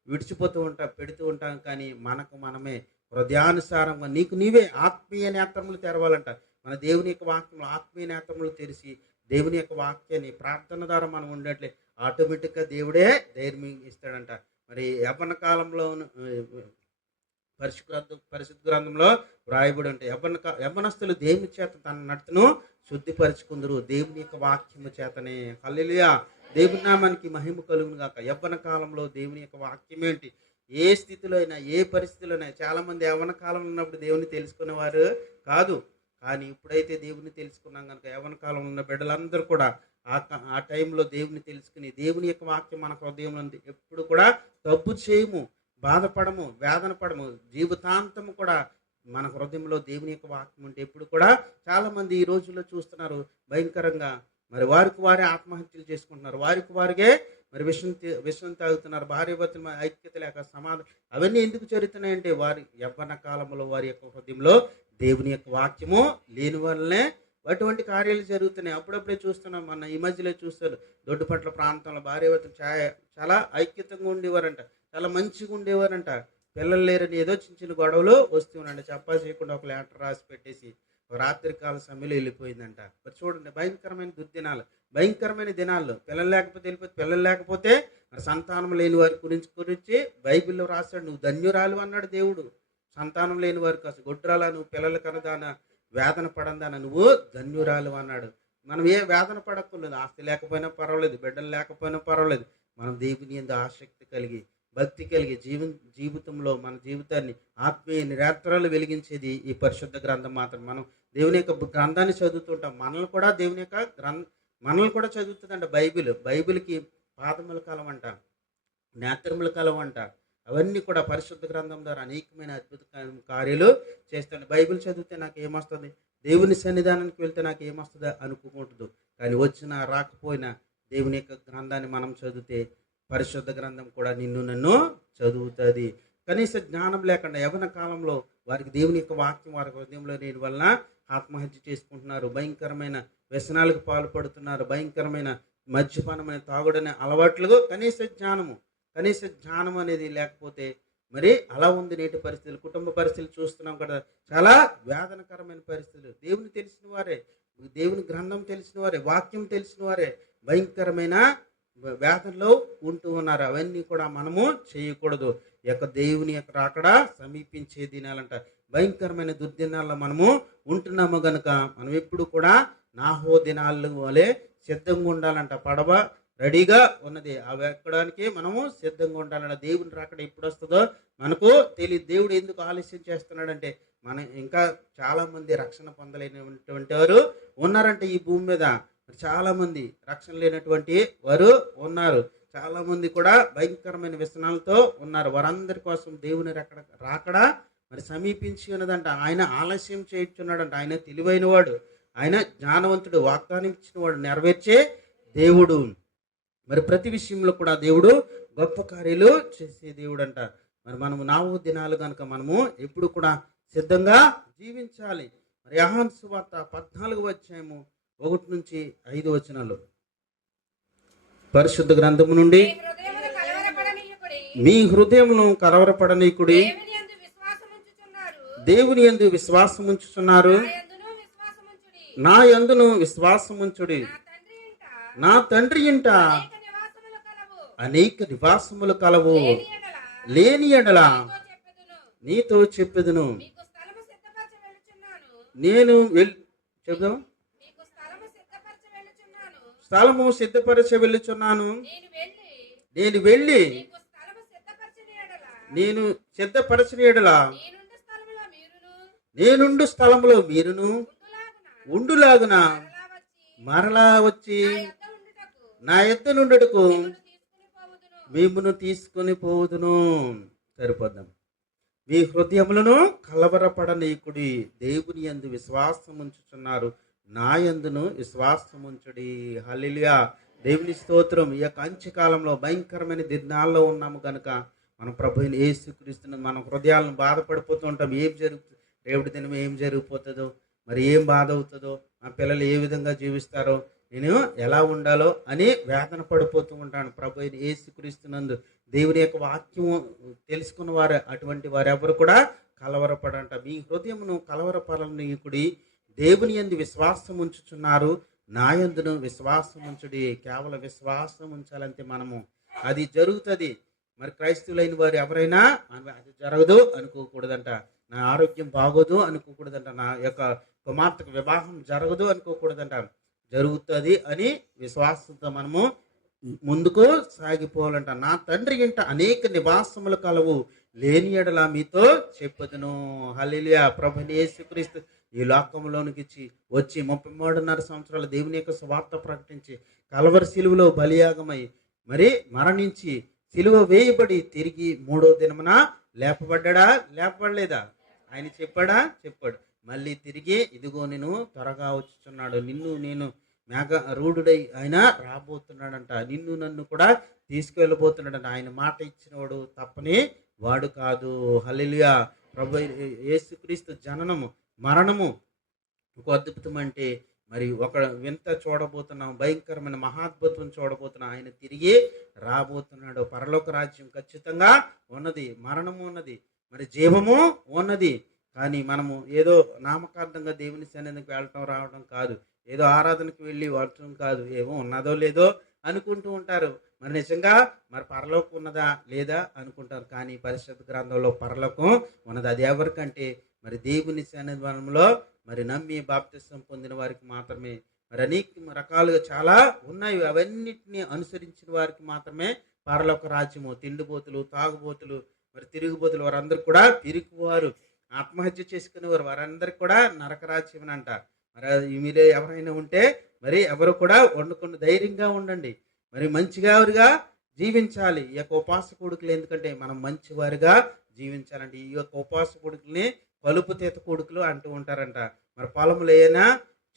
విడిచిపోతూ ఉంటాం, పెడుతూ ఉంటాం. కానీ మనకు మనమే హృదయానుసారంగా నీకు నీవే ఆత్మీయ నేత్రములు తెరవాలంట. మన దేవుని యొక్క వాక్యంలో ఆత్మీయ నేత్రములు తెరిచి దేవుని యొక్క వాక్యాన్ని ప్రార్థన ద్వారా మనం ఉండేట్లే ఆటోమేటిక్గా దేవుడే ధైర్యం ఇస్తాడంట. మరి యవ్వన కాలంలో పరిశుద్ధ గ్రంథంలో వ్రాయబడి ఉంటాయి, యవ్వనస్తులు దేవుని చేత తన నడతను శుద్ధిపరచుకుందరు దేవుని యొక్క వాక్యము చేతనే. హల్లెలూయా, దేవుని నామానికి మహిమ కలుగును గాక. యవ్వన కాలంలో దేవుని యొక్క వాక్యం ఏంటి, ఏ స్థితిలో అయినా ఏ పరిస్థితిలో అయినా. చాలామంది యవ్వన కాలంలో ఉన్నప్పుడు దేవుని తెలుసుకునేవారు కాదు, కానీ ఇప్పుడైతే దేవుని తెలుసుకున్నాం కనుక యవ్వన కాలంలో ఉన్న బిడ్డలందరూ కూడా ఆ టైంలో దేవుని తెలుసుకుని దేవుని యొక్క వాక్యం మన హృదయంలో ఉంది. ఎప్పుడు కూడా తప్పు చేయము, బాధపడము, వేదన పడము, జీవితాంతము కూడా మన హృదయంలో దేవుని యొక్క వాక్యం ఉంటే ఎప్పుడు కూడా. చాలామంది ఈ రోజుల్లో చూస్తున్నారు భయంకరంగా, మరి వారికి వారే ఆత్మహత్యలు చేసుకుంటున్నారు, వారికి వారికే మరి విషం తాగుతున్నారు, భార్యాభర్తల ఐక్యత లేక సమాధానం. అవన్నీ ఎందుకు జరుగుతున్నాయంటే వారి యవ్వన కాలంలో వారి యొక్క హృదయంలో దేవుని యొక్క వాక్యము లేని వల్లనే అటువంటి కార్యాలు జరుగుతున్నాయి. అప్పుడప్పుడే చూస్తున్నాం, మొన్న ఈ మధ్యలో చూస్తాను, దొడ్డుపట్ల ప్రాంతంలో భార్యాభర్తలు చాలా ఐక్యతంగా ఉండేవారంట, చాలా మంచిగా ఉండేవారంట. పిల్లలు లేరని ఏదో చిన్న చిన్న గొడవలు వస్తున్నాయంట. చెప్పా చేయకుండా ఒక లెటర్ రాసి పెట్టేసి రాత్రి కాల సమయంలో వెళ్ళిపోయిందంట. మరి చూడండి, భయంకరమైన దుర్దినాలు, భయంకరమైన దినాల్లో. పిల్లలు లేకపోతే వెళ్ళిపోతే, పిల్లలు లేకపోతే మరి సంతానం లేని వారి గురించి బైబిల్లో రాశాడు. నువ్వు ధన్యురాలు అన్నాడు దేవుడు. సంతానం లేని వారికి అసలు గొడ్రాలా, నువ్వు పిల్లలు కనదానా, వేదన పడందానా, నువ్వు ధన్యురాలు అన్నాడు. మనం ఏ వేదన పడక్కర్లేదు, ఆస్తి లేకపోయినా పర్వాలేదు, బిడ్డలు లేకపోయినా పర్వాలేదు. మనం దేవుని యందు ఆసక్తి కలిగి, భక్తి కలిగి జీవితంలో మన జీవితాన్ని ఆత్మీయ నిరాత్రాలు వెలిగించేది ఈ పరిశుద్ధ గ్రంథం మాత్రం. మనం దేవుని యొక్క గ్రంథాన్ని చదువుతుంటాం, మనల్ని కూడా చదువుతుందంట బైబిల్కి పాదముల కాలం అంట, నేత్రముల కాలం అంట. అవన్నీ కూడా పరిశుద్ధ గ్రంథం ద్వారా అనేకమైన అద్భుత కార్యాలు చేస్తాడు. బైబిల్ చదివితే నాకు ఏమొస్తుంది, దేవుని సన్నిధానానికి వెళ్తే నాకు ఏమొస్తుందా అనుకుంటుంది. కానీ వచ్చినా రాకపోయినా దేవుని యొక్క గ్రంథాన్ని మనం చదివితే పరిశుద్ధ గ్రంథం కూడా నిన్ను నన్ను చదువుతుంది. కనీస జ్ఞానం లేకుండా యవ్వన కాలంలో వారికి దేవుని యొక్క వాక్యం వారి హృదయంలో లేని వలన ఆత్మహత్య చేసుకుంటున్నారు, భయంకరమైన వ్యసనాలకు పాల్పడుతున్నారు, భయంకరమైన మద్యపానమైన తాగుడనే అలవాట్లుగా కనీస జ్ఞానం అనేది లేకపోతే మరి అలా ఉంది నేటి పరిస్థితులు. కుటుంబ పరిస్థితులు చూస్తున్నాం కదా, చాలా వేదనకరమైన పరిస్థితులు. దేవుని తెలిసిన వారే, దేవుని గ్రంథం తెలిసిన వారే, వాక్యం తెలిసిన వారే భయంకరమైన వేదనలో ఉంటూ ఉన్నారు. అవన్నీ కూడా మనము చేయకూడదు. దేవుని యొక్క రాకడా సమీపించే దినాలంట, భయంకరమైన దుర్దినాల్లో మనము ఉంటున్నాము గనుక మనం ఎప్పుడు కూడా నాహో దినాలు వలె సిద్ధంగా ఉండాలంట. పడవ రెడీగా ఉన్నది, అవి ఎక్కడానికి మనము సిద్ధంగా ఉండాలంట. దేవుని రాకడ ఎప్పుడు వస్తుందో మనకు తెలియదు. దేవుడు ఎందుకు ఆలస్యం చేస్తున్నాడంటే, మనం ఇంకా చాలా మంది రక్షణ పొందలేనటువంటి వారు ఉన్నారంట ఈ భూమి మీద. చాలా మంది రక్షణ లేనటువంటి వారు ఉన్నారు. చాలా మంది కూడా భయంకరమైన వ్యసనాలతో ఉన్నారు. వారందరి కోసం దేవుని రాకడా మరి సమీపించి ఉన్నదంట. ఆయన ఆలస్యం చేయించున్నాడంట. ఆయన తెలివైన వాడు, ఆయన జ్ఞానవంతుడు, వాగ్దానం ఇచ్చిన వాడు, నెరవేర్చే దేవుడు. మరి ప్రతి విషయంలో కూడా దేవుడు గొప్ప కార్యాలు చేసే దేవుడు అంట. మరి మనము నాలుగు దినాలు కనుక మనము ఎప్పుడు కూడా సిద్ధంగా జీవించాలి. మరి యోహాను సువార్త 14వ అధ్యాయము 1-5 పరిశుద్ధ గ్రంథము నుండి, మీ హృదయమును కలవరపడనీకుడి, దేవుని యందు విశ్వాసముంచుచున్నారు, నా యందును విశ్వాసముంచుడి. నా తండ్రి ఇంట అనేక నివాసములు కలవు, లేని ఎడల నీతో చెప్పెదను. నేను చెప్దాం, స్థలము సిద్ధపరచ వెళ్ళుచున్నాను. నేను వెళ్ళి నేను సిద్ధపరచిన ఎడల నేనుండు స్థలములో మీరును ఉండులాగున మరలా వచ్చి నా యొద్ద నుండుటకు మిమ్మును తీసుకొని పోవుదును. సరిపోద్దాం. మీ హృదయములను కలవరపడనీకుడి, దేవుని యందు విశ్వాసముంచుచున్నారు, నా యందును విశ్వాసముంచుడి. హల్లెలూయా, దేవుని స్తోత్రం. ఈ యొక్క అంత్యకాలంలో భయంకరమైన దినాల్లో ఉన్నాము కనుక మన ప్రభువైన యేసుక్రీస్తును మన హృదయాలను బాధపడిపోతూ ఉంటాం. ఏం జరుగుతుంది, రేపటి దినం ఏం జరిగిపోతుందో, మరి ఏం బాధ అవుతుందో, మా పిల్లలు ఏ విధంగా జీవిస్తారో, నేను ఎలా ఉండాలో అని వేదన పడిపోతూ ఉంటాను. ప్రభువైన యేసుక్రీస్తునందు దేవుని యొక్క వాక్యము తెలుసుకున్న వారు, అటువంటి వారెవరు కూడా కలవరపడంట. మీ హృదయమును కలవరపడనీకుడి, దేవుని యందు విశ్వాసం ఉంచుచున్నారు, నా యందును విశ్వాసం ఉంచుడి. కేవలం విశ్వాసం ఉంచాలంటే మనము, అది జరుగుతుంది. మరి క్రైస్తవులైన వారు ఎవరైనా అది జరగదు అనుకోకూడదంట, నా ఆరోగ్యం బాగోదు అనుకోకూడదంట, నా యొక్క కుమార్తెకు వివాహం జరగదు అనుకోకూడదంట. జరుగుతుంది అని విశ్వాసంతో మనము ముందుకు సాగిపోవాలంట. నా తండ్రి ఇంట అనేక నివాసములు కలవు, లేని ఎడల మీతో చెప్పదును. హల్లెలూయా. ప్రభువైన యేసుక్రీస్తు ఈ లోకంలోనికి వచ్చి 33.5 సంవత్సరాలు దేవుని యొక్క సువార్త ప్రకటించి కల్వరి సిలువలో బలియాగమై మరి మరణించి సిలువ వేయబడి తిరిగి 3వ దినమున లేపబడలేదా? ఆయన చెప్పాడు. మళ్ళీ తిరిగి ఇదిగో నేను త్వరగా వచ్చుచున్నాడు, నిన్ను నేను రూఢుడై ఆయన రాబోతున్నాడంట, నిన్ను నన్ను కూడా తీసుకెళ్ళబోతున్నాడంట. ఆయన మాట ఇచ్చినవాడు తప్పని వాడు కాదు. హల్లెలూయా. ప్రభు యేసుక్రీస్తు జననము మరణము ఒక అద్భుతం అంటే మరి ఒక వింత చూడబోతున్నాం, భయంకరమైన మహాద్భుతం చూడబోతున్నాం. ఆయన తిరిగి రాబోతున్నాడు. పరలోక రాజ్యం ఖచ్చితంగా ఉన్నది, మరణము ఉన్నది, మరి జీవము ఉన్నది. కానీ మనము ఏదో నామకార్థంగా దేవుని సన్నిధికి వెళ్ళటం రావడం కాదు, ఏదో ఆరాధనకు వెళ్ళి వచ్చడం కాదు, ఏమో ఉన్నదో లేదో అనుకుంటూ ఉంటారు. మరి నిజంగా మరి పరలోకం ఉన్నదా లేదా అనుకుంటారు. కానీ పరిశుద్ధ గ్రంథంలో పరలోకం ఉన్నది. అది ఎవరికంటే మరి దేవుని సన్నిధానంలో మరి నమ్మి బాప్తిసం పొందిన వారికి మాత్రమే. మరి అనేక రకాలుగా చాలా ఉన్నాయి, అవన్నిటిని అనుసరించిన వారికి మాత్రమే పరలోక రాజ్యము. తిండిబోతులు, తాగుబోతులు, మరి తిరుగుబోతులు వారందరూ కూడా పిరికివారు, ఆత్మహత్య చేసుకునేవారు వారందరికీ కూడా నరక రాజ్యం అంట. మరి మీరే ఎవరైనా ఉంటే మరి ఎవరు కూడా వండుకొని ధైర్యంగా ఉండండి, మరి మంచిగా వారిగా జీవించాలి. ఈ యొక్క ఉపవాస కొడుకులు ఎందుకంటే మనం మంచివారిగా జీవించాలంటే ఈ యొక్క ఉపవాస కొడుకుల్ని కలుపు తీత కొడుకులు అంటూ ఉంటారంట. మరి పొలంలో ఏదైనా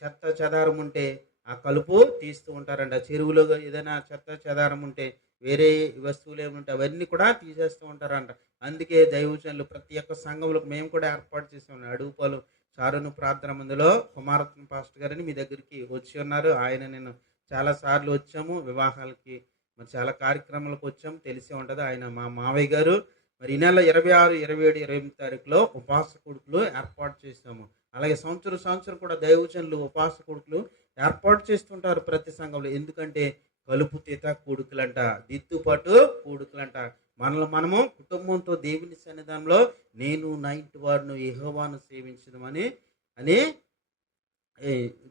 చెత్త చెదారం ఉంటే ఆ కలుపు తీస్తూ ఉంటారంట. చెరువులో ఏదైనా చెత్త చెదారం ఉంటే, వేరే వస్తువులు ఏముంటే అవన్నీ కూడా తీసేస్తూ ఉంటారంట. అందుకే దైవజనులు ప్రతి ఒక్క సంఘంలో మేము కూడా ఏర్పాటు చేసాం. అడుగుపాలు చారును ప్రార్థన మందులో కుమారత్న పాస్టర్ గారిని మీ దగ్గరికి వచ్చి ఉన్నారు. ఆయన నేను చాలా సార్లు వచ్చాము, వివాహాలకి మరి చాలా కార్యక్రమాలకు వచ్చాము, తెలిసే ఉంటుంది. ఆయన మా మావయ్య గారు. మరి ఈ నెల 26, 27, 28 తారీఖులో ఉపవాస కొడుకులు ఏర్పాటు చేస్తాము. అలాగే సంవత్సరం కూడా దైవజనులు ఉపవాస కొడుకులు ఏర్పాటు చేస్తుంటారు ప్రతి సంఘంలో. ఎందుకంటే కలుపు తీత కొడుకులంట, దిద్దుపాటు కొడుకులంట. మనము కుటుంబంతో దేవుని సన్నిధానంలో నేను నా ఇంటి వారిని యెహోవాను సేవించదమని అని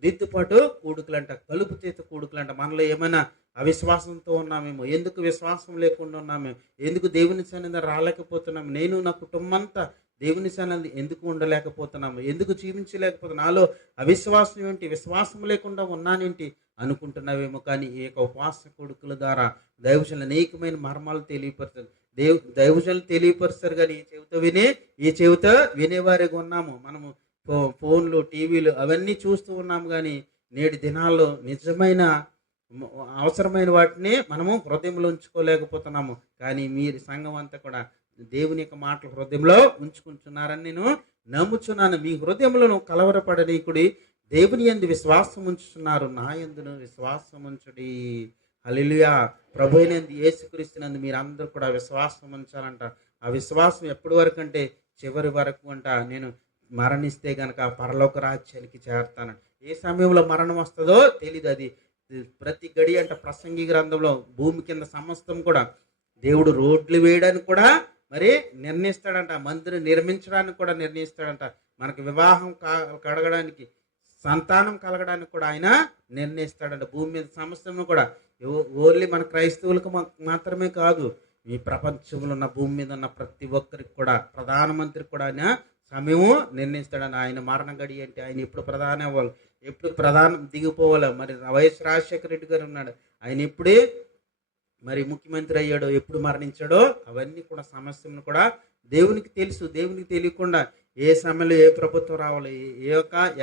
దిద్దుపాటు కూడుకులంట, కలుపు తీత కూడుకులంట. మనలో ఏమైనా అవిశ్వాసంతో ఉన్నామేమో, ఎందుకు విశ్వాసం లేకుండా ఉన్నామేమో, ఎందుకు దేవుని సన్నిధిని రాలేకపోతున్నాము, నేను నా కుటుంబం అంతా దేవుని సన్నిధి ఎందుకు ఉండలేకపోతున్నాము, ఎందుకు జీవించలేకపోతున్నాము, నాలో అవిశ్వాసం ఏంటి, విశ్వాసం లేకుండా ఉన్నానేంటి అనుకుంటున్నావేమో. కానీ ఈ యొక్క ఉపవాస కొడుకుల ద్వారా దైవజనులు అనేకమైన మర్మాలు తెలియపరుస్తారు. దైవజనులు తెలియపరుస్తారు. కానీ ఈ చెవితో వినేవారిగా ఉన్నాము. మనము ఫోన్లు, టీవీలు అవన్నీ చూస్తూ ఉన్నాము. కానీ నేటి దినాల్లో నిజమైన అవసరమైన వాటిని మనము హృదయంలో ఉంచుకోలేకపోతున్నాము. కానీ మీరు సంఘం అంతా కూడా దేవుని యొక్క మాటలు హృదయంలో ఉంచుకుంటున్నారని నేను నమ్ముచున్నాను. మీ హృదయంలో కలవరపడనీకుడి, దేవుని యందు విశ్వాసం ఉంచుతున్నారు, నా యందును విశ్వాసం ఉంచుడి. హల్లెలూయా. ప్రభువైనందు యేసుక్రీస్తునందు మీరందరూ కూడా విశ్వాసం ఉంచాలంట. ఆ విశ్వాసం ఎప్పటి వరకు అంటే చివరి వరకు అంట. నేను మరణిస్తే గనక పరలోక రాజ్యానికి చేరతాను. ఏ సమయంలో మరణం వస్తుందో తెలియదు. అది ప్రతి గడి అంట. ప్రసంగి గ్రంథంలో భూమి కింద సమస్తం కూడా దేవుడు రోడ్లు వేయడానికి కూడా మరి నిర్ణయిస్తాడంట, మందిరం నిర్మించడానికి కూడా నిర్ణయిస్తాడంట, మనకు వివాహం కడగడానికి, సంతానం కలగడానికి కూడా ఆయన నిర్ణయిస్తాడంట. భూమి మీద సమస్యను కూడా ఓన్లీ మన క్రైస్తవులకు మాత్రమే కాదు, ఈ ప్రపంచంలో ఉన్న భూమి మీద ఉన్న ప్రతి ఒక్కరికి కూడా, ప్రధానమంత్రికి కూడా ఆయన సమయము నిర్ణయిస్తాడని. ఆయన మరణ గడి అంటే ఆయన ఎప్పుడు ప్రధాని అవ్వాలి, ఎప్పుడు ప్రధానం దిగిపోవాలి. మరి వైఎస్ రాజశేఖర రెడ్డి గారు ఉన్నాడు, ఆయన ఎప్పుడే మరి ముఖ్యమంత్రి అయ్యాడో, ఎప్పుడు మరణించాడో అవన్నీ కూడా సమస్యలను కూడా దేవునికి తెలుసు. దేవునికి తెలియకుండా ఏ సమయంలో ఏ ప్రభుత్వం రావాలి,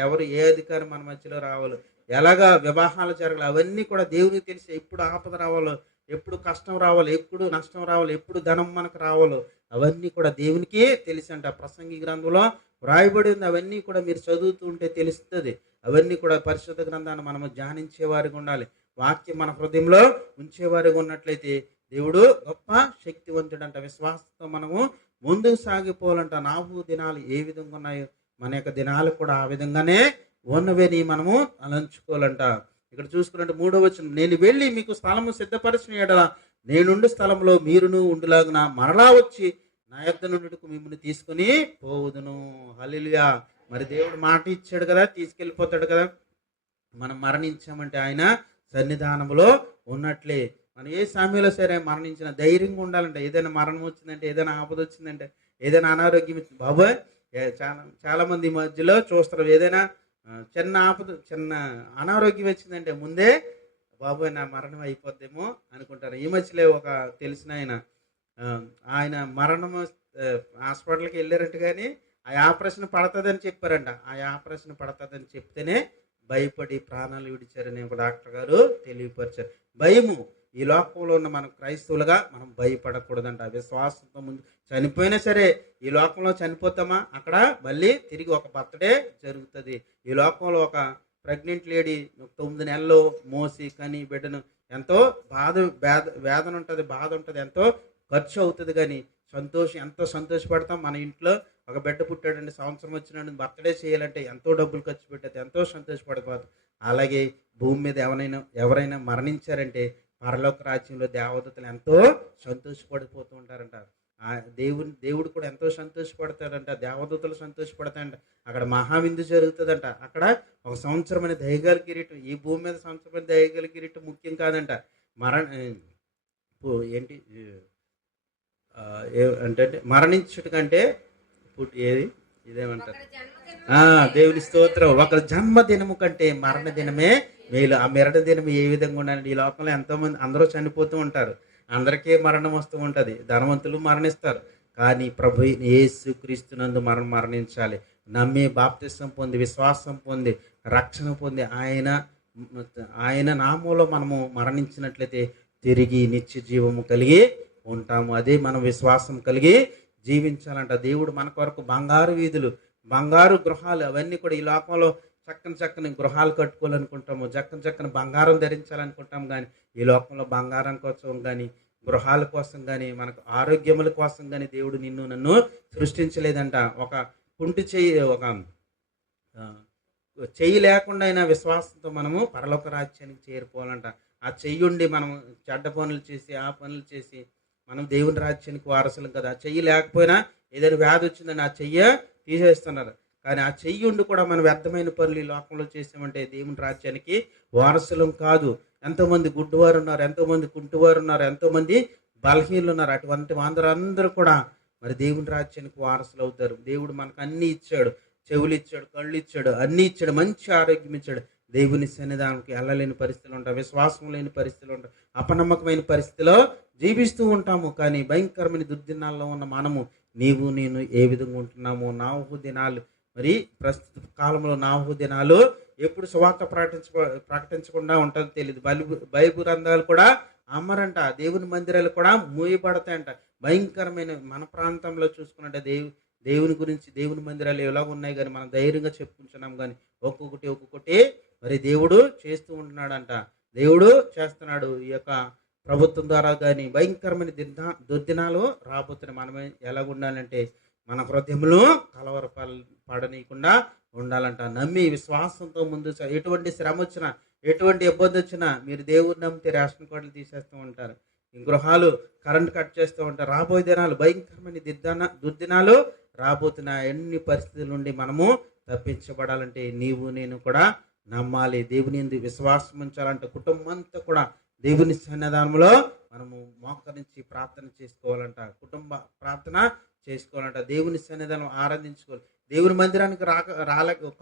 ఎవరు ఏ అధికారం మన మధ్యలో రావాలో, ఎలాగా వివాహాలు జరగాలి, అవన్నీ కూడా దేవునికి తెలిసి. ఎప్పుడు ఆపద రావాలో, ఎప్పుడు కష్టం రావాలో, ఎప్పుడు నష్టం రావాలో, ఎప్పుడు ధనం మనకు రావాలో అవన్నీ కూడా దేవునికి తెలిసి అంట. ప్రసంగి గ్రంథంలో వ్రాయబడి ఉంది. అవన్నీ కూడా మీరు చదువుతూ ఉంటే తెలుస్తుంది. అవన్నీ కూడా పరిశుద్ధ గ్రంథాన్ని మనము ధ్యానించేవారిగా ఉండాలి. వాక్యం మన హృదయంలో ఉంచేవారిగా ఉన్నట్లయితే దేవుడు గొప్ప శక్తివంతుడంట. విశ్వాసంతో మనము ముందుకు సాగిపోవాలంట. నావు దినాలు ఏ విధంగా ఉన్నాయో మన యొక్క దినాలు కూడా ఆ విధంగానే ఉన్నవని మనము అలంచుకోవాలంట. ఇక్కడ చూసుకున్నట్టు 3వ వచనం, నేను వెళ్ళి మీకు స్థలము సిద్ధపరిచిన ఎడల నేనుండు స్థలంలో మీరును ఉండులాగున మరలా వచ్చి నా యొద్ద నుండి మిమ్మల్ని తీసుకుని పోవుదును. హల్లెలూయా. మరి దేవుడు మాట ఇచ్చాడు కదా, తీసుకెళ్ళిపోతాడు కదా. మనం మరణించామంటే ఆయన సన్నిధానంలో ఉన్నట్లే. మనం ఏ సమయంలో సరే మరణించిన ధైర్యంగా ఉండాలంటే. ఏదైనా మరణం వచ్చిందంటే, ఏదైనా ఆపద వచ్చిందంటే, ఏదైనా అనారోగ్యం వచ్చింది, బాబోయ్ చాలా మంది మధ్యలో చూస్తారు, ఏదైనా చిన్న ఆపద, చిన్న అనారోగ్యం వచ్చిందంటే ముందే బాబోయ్ నా మరణం అయిపోద్దేమో అనుకుంటారు. ఈ మధ్యలో ఒక తెలిసిన ఆయన మరణము హాస్పిటల్కి వెళ్ళారంట. కానీ ఆ ఆపరేషన్ పడుతుందని చెప్పారంట. ఆ ఆపరేషన్ పడుతుందని చెప్తేనే భయపడి ప్రాణాలు విడిచారని ఒక డాక్టర్ గారు తెలియపరిచారు. భయము ఈ లోకంలో ఉన్న మనం క్రైస్తవులుగా మనం భయపడకూడదంట. విశ్వాసంతో ముందు చనిపోయినా సరే, ఈ లోకంలో చనిపోతామా, అక్కడ మళ్ళీ తిరిగి ఒక బర్త్డే జరుగుతుంది. ఈ లోకంలో ఒక ప్రెగ్నెంట్ లేడీ 9 నెలలు మోసి కని బిడ్డను ఎంతో వేదన ఉంటుంది, బాధ ఉంటుంది, ఎంతో ఖర్చు అవుతుంది. కానీ ఎంతో సంతోషపడతాం. మన ఇంట్లో ఒక బిడ్డ పుట్టాడండి, సంవత్సరం వచ్చినాడు, బర్త్డే చేయాలంటే ఎంతో డబ్బులు ఖర్చు పెట్టేది, ఎంతో సంతోషపడిపోతాం. అలాగే భూమి మీద ఎవరైనా మరణించారంటే పరలోక రాజ్యంలో దేవదూతలు ఎంతో సంతోషపడిపోతూ ఉంటారంట. దేవుడు కూడా ఎంతో సంతోషపడతాడంట, దేవదూతలు సంతోషపడతాయంట. అక్కడ మహావిందు జరుగుతుందంట. అక్కడ ఒక సంవత్సరమైన దయగల కిరీటం, ఈ భూమి మీద సంవత్సరమైన దయగల కిరీటం ముఖ్యం కాదంట. ఏంటి అంటే మరణించుట కంటే ఏది ఇదేమంటారు, దేవుని స్తోత్రం, ఒకరి జన్మదినము కంటే మరణ దినమే మేలు. ఆ మరణ దినం ఏ విధంగా ఉండాలంటే, ఈ లోకంలో ఎంతోమంది అందరూ చనిపోతూ ఉంటారు, అందరికీ మరణం వస్తూ ఉంటుంది, ధనవంతులు మరణిస్తారు. కానీ ప్రభు యేసు క్రీస్తునందు మనం మరణించాలి. నమ్మి బాప్తిసం పొంది విశ్వాసం పొంది రక్షణ పొంది ఆయన నామంలో మనము మరణించినట్లయితే తిరిగి నిత్య జీవము కలిగి ఉంటాము. అదే మనం విశ్వాసం కలిగి జీవించాలంట. దేవుడు మన కొరకు బంగారు వీధులు, బంగారు గృహాలు అవన్నీ కూడా ఈ లోకంలో చక్కని గృహాలు కట్టుకోవాలనుకుంటాము, చక్కని బంగారం ధరించాలనుకుంటాం. కానీ ఈ లోకంలో బంగారం కోసం కానీ గృహాల కోసం కానీ మనకు ఆరోగ్యముల కోసం కానీ దేవుడు నిన్ను నన్ను సృష్టించలేదంట. ఒక కుంటి చెయ్యి లేకుండా అయినా విశ్వాసంతో మనము పరలోక రాజ్యానికి చేరిపోవాలంట. ఆ చెయ్యుండి మనం చెడ్డ పనులు చేసి ఆ పనులు చేసి మనం దేవుని రాజ్యానికి వారసులం కదా. ఆ చెయ్యి లేకపోయినా ఏదైనా వ్యాధి వచ్చిందని ఆ చెయ్య తీసేస్తున్నారు. కానీ ఆ చెయ్యుండి కూడా మనం వ్యర్థమైన పనులు ఈ లోకంలో చేసామంటే దేవుని రాజ్యానికి వారసులం కాదు. ఎంతోమంది గుడ్డివారు ఉన్నారు, ఎంతోమంది కుంటివారు ఉన్నారు, ఎంతోమంది బలహీనులు ఉన్నారు. అటువంటి అందరూ కూడా మరి దేవుని రాజ్యానికి వారసులు అవుతారు. దేవుడు మనకు అన్ని ఇచ్చాడు, చెవులు ఇచ్చాడు, కళ్ళు ఇచ్చాడు, అన్ని ఇచ్చాడు, మంచి ఆరోగ్యం ఇచ్చాడు. దేవుని సన్నిధానానికి వెళ్ళలేని పరిస్థితులు ఉంటాయి, విశ్వాసం లేని పరిస్థితులు ఉంటాయి, అపనమ్మకమైన పరిస్థితిలో జీవిస్తూ ఉంటాము. కానీ భయంకరమైన దుర్దినాల్లో ఉన్న మనము నీవు నేను ఏ విధంగా ఉంటున్నాము? నాహు దినాలు, మరి ప్రస్తుత కాలంలో నాహు దినాలు ఎప్పుడు సువార్త ప్రకటించకుండా ఉంటుందో తెలియదు. బైబిల్ గ్రంథాలు కూడా అమ్మరంట, దేవుని మందిరాలు కూడా మూయబడతాయంట. భయంకరమైన మన ప్రాంతంలో చూసుకున్నట్టే దేవుని గురించి దేవుని మందిరాలు ఎలా ఉన్నాయి కానీ మనం ధైర్యంగా చెప్పుకుంటున్నాం. కానీ ఒక్కొక్కటి మరి దేవుడు చేస్తూ ఉంటున్నాడంట, దేవుడు చేస్తున్నాడు. ఈ యొక్క ప్రభుత్వం ద్వారా కానీ భయంకరమైన దుర్దినాలు రాబోతున్నాయి. మనం ఎలా ఉండాలంటే మన హృదయంలో పడనీయకుండా ఉండాలంట. నమ్మి విశ్వాసంతో ముందు ఎటువంటి శ్రమ వచ్చినా ఎటువంటి ఇబ్బంది వచ్చినా మీరు దేవుడిని నమ్మితే రేషన్ కార్డులు తీసేస్తూ ఉంటారు, గృహాలు కరెంట్ కట్ చేస్తూ ఉంటారు. రాబోయే దినాలు భయంకరమైన దుర్దినాలు రాబోతున్న ఎన్ని పరిస్థితుల నుండి మనము తప్పించబడాలంటే నీవు నేను కూడా నమ్మాలి, దేవుని యందు విశ్వాసం ఉంచాలంటే కుటుంబం అంతా కూడా దేవుని సన్నిధానంలో మనము మోకరించి ప్రార్థన చేసుకోవాలంట, కుటుంబ ప్రార్థన చేసుకోవాలంట, దేవుని సన్నిధానం ఆరాధించుకోవాలి. దేవుని మందిరానికి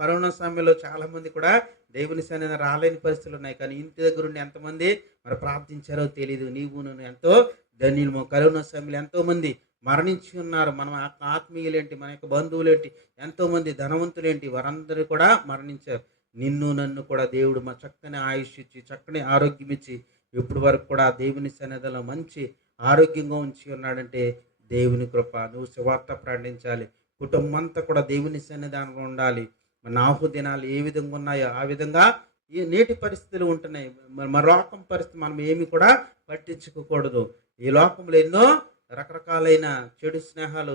కరోనా సమయంలో చాలా మంది కూడా దేవుని సన్నిధానం రాలేని పరిస్థితులు ఉన్నాయి. కానీ ఇంటి దగ్గర ఉండి ఎంతమంది మరి ప్రార్థించారో తెలియదు. నీవు నేను ఎంతో ధన్యులము. కరోనా సమయంలో ఎంతో మంది మరణించి ఉన్నారు. మన ఆత్మీయులేంటి, మన యొక్క బంధువులేంటి, ఎంతోమంది ధనవంతులేంటి, వారందరూ కూడా మరణించారు. నిన్ను నన్ను కూడా దేవుడు మా చక్కని ఆయుష్ ఇచ్చి చక్కని ఆరోగ్యం ఇచ్చి ఇప్పటి వరకు కూడా దేవుని సన్నిధిలో మంచి ఆరోగ్యంగా ఉంచి ఉన్నాడంటే దేవుని కృప. నువ్వు సువార్త ప్రకటించాలి, కుటుంబం అంతా కూడా దేవుని సన్నిధానంలో ఉండాలి. నాహు దినాలు ఏ విధంగా ఉన్నాయో ఆ విధంగా ఈ నేటి పరిస్థితులు ఉంటున్నాయి. మన లోకం పరిస్థితి మనం ఏమి కూడా పట్టించుకోకూడదు. ఈ లోకంలో ఎన్నో రకరకాలైన చెడు స్నేహాలు,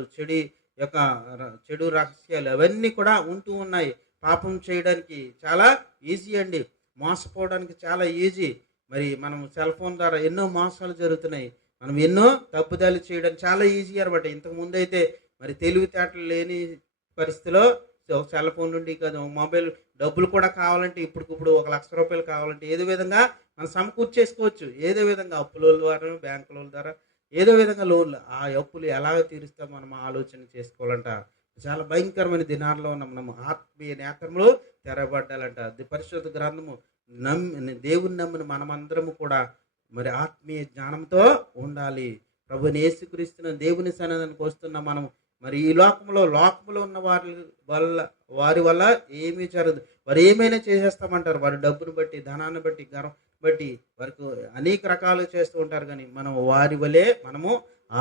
చెడు రహస్యాలు అవన్నీ కూడా ఉంటూ ఉన్నాయి. పాపం చేయడానికి చాలా ఈజీ అండి, మోసపోవడానికి చాలా ఈజీ. మరి మనం సెల్ ఫోన్ ద్వారా ఎన్నో మోసాలు జరుగుతున్నాయి, మనం ఎన్నో తప్పుదాలు చేయడం చాలా ఈజీ అనమాట. ఇంతకుముందు అయితే మరి తెలివితేటలు లేని పరిస్థితిలో ఒక సెల్ ఫోన్ నుండి కాదు, మొబైల్ డబ్బులు కూడా కావాలంటే ఇప్పుడు 1 లక్ష రూపాయలు కావాలంటే ఏదో విధంగా మనం సమకూర్చేసుకోవచ్చు. ఏదో విధంగా అప్పుల ద్వారా, బ్యాంకుల ద్వారా ఏదో విధంగా లోన్లు, ఆ అప్పులు ఎలాగ తీరుస్తాం మనం ఆలోచన చేసుకోవాలంట. చాలా భయంకరమైన దినాల్లో ఉన్నాం. మనం ఆత్మీయ నేత్రములు తెరబడ్డాలంట. పరిశుద్ధ గ్రంథము దేవుని నమ్మిన మనమందరము కూడా మరి ఆత్మీయ జ్ఞానంతో ఉండాలి. ప్రభుని యేసుక్రీస్తును దేవుని సన్నిధానానికి వస్తున్న మనం మరి ఈ లోకంలో ఉన్న వారి వల్ల ఏమీ జరగదు. వారు ఏమైనా చేసేస్తామంటారు. వారి డబ్బును బట్టి, ధనాన్ని బట్టి, గర్వం బట్టి వారికి అనేక రకాలు చేస్తూ ఉంటారు. కానీ మనం వారి వలె మనము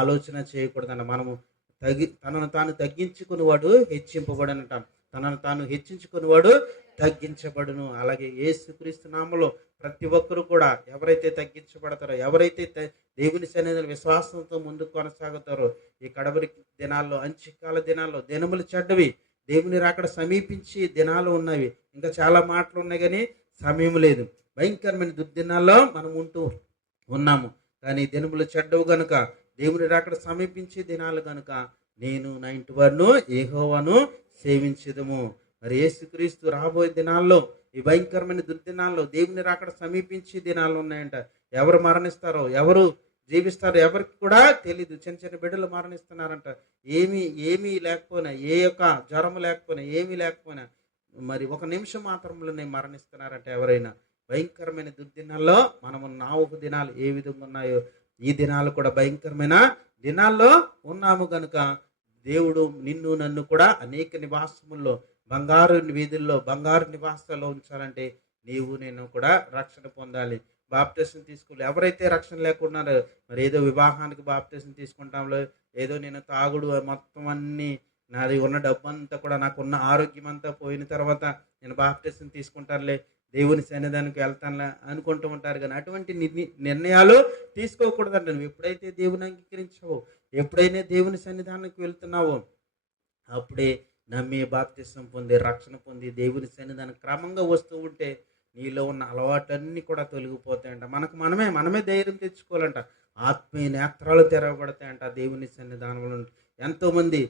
ఆలోచన చేయకూడదన్న. మనము తనను తాను తగ్గించుకుని వాడు హెచ్చింపబడనంట. తనను తాను హెచ్చించుకునేవాడు తగ్గించబడును. అలాగే యేసుక్రీస్తు నామములో ప్రతి ఒక్కరు కూడా ఎవరైతే తగ్గించబడతారో, ఎవరైతే దేవుని సన్నిధిలో విశ్వాసంతో ముందుకు కొనసాగుతారో, ఈ కడవరి దినాల్లో, అంత్యకాల దినాల్లో దినములు చెడ్డవి, దేవుని రాకడ సమీపించి దినాలు ఉన్నవి. ఇంకా చాలా మాటలు ఉన్నాయి కానీ సమయం లేదు. భయంకరమైన దుర్దినాల్లో మనం ఉంటూ ఉన్నాము. కానీ దినములు చెడ్డవు గనుక, దేవుని రాకడ సమీపించే దినాలు గనుక, నేను నా ఇంటి వారును యెహోవాను సేవించెదము. మరి యేసుక్రీస్తు రాబోయే దినాల్లో, ఈ భయంకరమైన దుర్దినాల్లో, దేవుని రాకడ సమీపించే దినాలు ఉన్నాయంట. ఎవరు మరణిస్తారో, ఎవరు జీవిస్తారో ఎవరికి కూడా తెలీదు. చిన్న చిన్న బిడ్డలు మరణిస్తున్నారంట. ఏమీ లేకపోయినా, ఏ యొక్క జ్వరం లేకపోయినా, ఏమీ లేకపోయినా మరి ఒక నిమిషం మాత్రంలోనే మరణిస్తున్నారంట ఎవరైనా. భయంకరమైన దుర్దినాల్లో మనము నాలుగు దినాలు ఏ విధంగా ఉన్నాయో, ఈ దినాలు కూడా భయంకరమైన దినాల్లో ఉన్నాము గనుక, దేవుడు నిన్ను నన్ను కూడా అనేక నివాసముల్లో, బంగారు వీధుల్లో, బంగారు నివాసాల్లో ఉంచాలంటే నీవు నేను కూడా రక్షణ పొందాలి. బాప్టిజం తీసుకోవాలి. ఎవరైతే రక్షణ లేకున్నారో, మరి ఏదో వివాహానికి బాప్టిజం తీసుకుంటాంలో, ఏదో నేను తాగుడు మొత్తం అన్నీ, నాది ఉన్న డబ్బు అంతా కూడా, నాకున్న ఆరోగ్యం అంతా పోయిన తర్వాత నేను బాప్టిజం తీసుకుంటానులే, దేవుని సన్నిధానికి వెళ్తానులే అనుకుంటూ ఉంటారు. కానీ అటువంటి నిర్ణయాలు తీసుకోకూడదంట. నువ్వు ఎప్పుడైతే దేవుని అంగీకరించావో, ఎప్పుడైనా దేవుని సన్నిధానానికి వెళ్తున్నావో, అప్పుడే నమ్మి బాప్తిసం పొంది, రక్షణ పొంది, దేవుని సన్నిధానం క్రమంగా వస్తూ ఉంటే నీలో ఉన్న అలవాట్లన్నీ కూడా తొలగిపోతాయంట. మనమే ధైర్యం తెచ్చుకోవాలంట. ఆత్మీయ నేత్రాలు తెరవబడతాయంట దేవుని సన్నిధానంలో. ఎంతోమంది,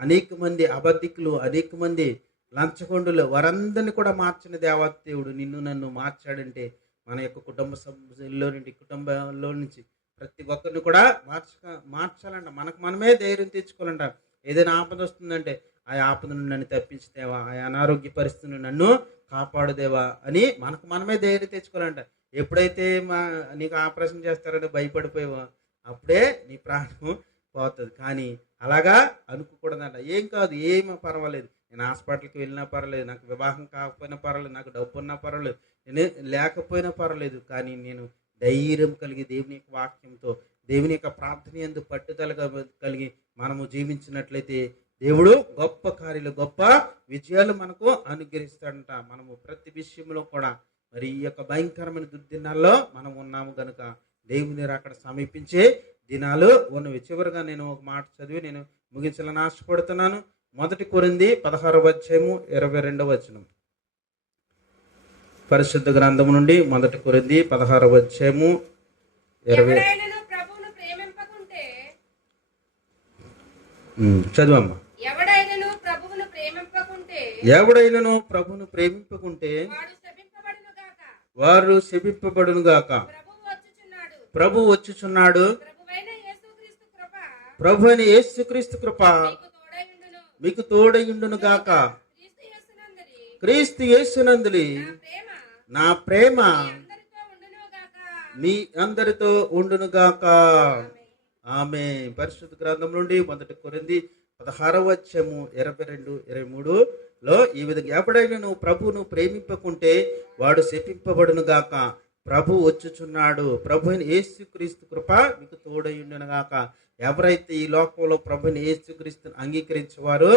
అనేక మంది అబద్ధికులు, అనేక మంది లంచగొండులు, వారందరినీ కూడా మార్చిన దేవదేవుడు నిన్ను నన్ను మార్చాడంటే, మన యొక్క కుటుంబ సభ్యుల్లో నుండి, కుటుంబంలో నుంచి ప్రతి ఒక్కరిని కూడా మార్చాలంట. మనమే ధైర్యం తెచ్చుకోవాలంట. ఏదైనా ఆపద వస్తుందంటే, ఆ ఆపద నుండి నన్ను తప్పించుదేవా, ఆ అనారోగ్య పరిస్థితి నుండి నన్ను కాపాడుదేవా అని మనమే ధైర్యం తెచ్చుకోవాలంట. ఎప్పుడైతే నీకు ఆపరేషన్ చేస్తారని భయపడిపోయావో, అప్పుడే నీ ప్రాణం పోతుంది. కానీ అలాగా అనుకోకూడదంట. ఏం కాదు, ఏమీ పర్వాలేదు, నేను హాస్పిటల్కి వెళ్ళినా పర్వాలేదు, నాకు వివాహం కాకపోయినా పర్వాలేదు, నాకు డబ్బు ఉన్నా పర్వాలేదు, నేను లేకపోయినా పర్వాలేదు, కానీ నేను ధైర్యం కలిగి దేవుని యొక్క వాక్యంతో, దేవుని యొక్క ప్రార్థన యందు పట్టుదలగా కలిగి మనము జీవించినట్లయితే దేవుడు గొప్ప కార్యాలు, గొప్ప విజయాలు మనకు అనుగ్రహిస్తాడంట. మనము ప్రతి విషయంలో కూడా మరి ఈ యొక్క భయంకరమైన దుర్దినాల్లో మనం ఉన్నాము గనుక, దేవుని రాకడ సమీపించే దినాలు ఉన్నవి. చివరిగా నేను ఒక మాట చదివి నేను ముగించాలని ఆశపడుతున్నాను. 1 కొరింథీ 16:22. పరిశుద్ధ గ్రంథం నుండి 1 కొరింథీ 16:20. చదువమ్మా. ఎవడైనను ప్రభువును ప్రేమింపకుంటే వారు శపింపబడును గాక. ప్రభు వచ్చుచున్నాడు. ప్రభు అయిన యేసుక్రీస్తు కృప మీకు తోడయుండును గాక. క్రీస్తు యేసునందులి నా ప్రేమ మీ అందరితో ఉండును గాక. ఆమేన్. పరిశుద్ధ గ్రంథం నుండి 1 కొరింథీ 16:22-23 ఈ విధంగా, ఎప్పుడైనా నువ్వు ప్రభువును ప్రేమింపకుంటే వాడు శపింపబడును గాక. ప్రభు వచ్చుచున్నాడు. ప్రభు అయిన యేసుక్రీస్తు కృప మీకు తోడయుండును గాక. ఎవరైతే ఈ లోకంలో ప్రభుని యేసుక్రీస్తుని అంగీకరించేవారు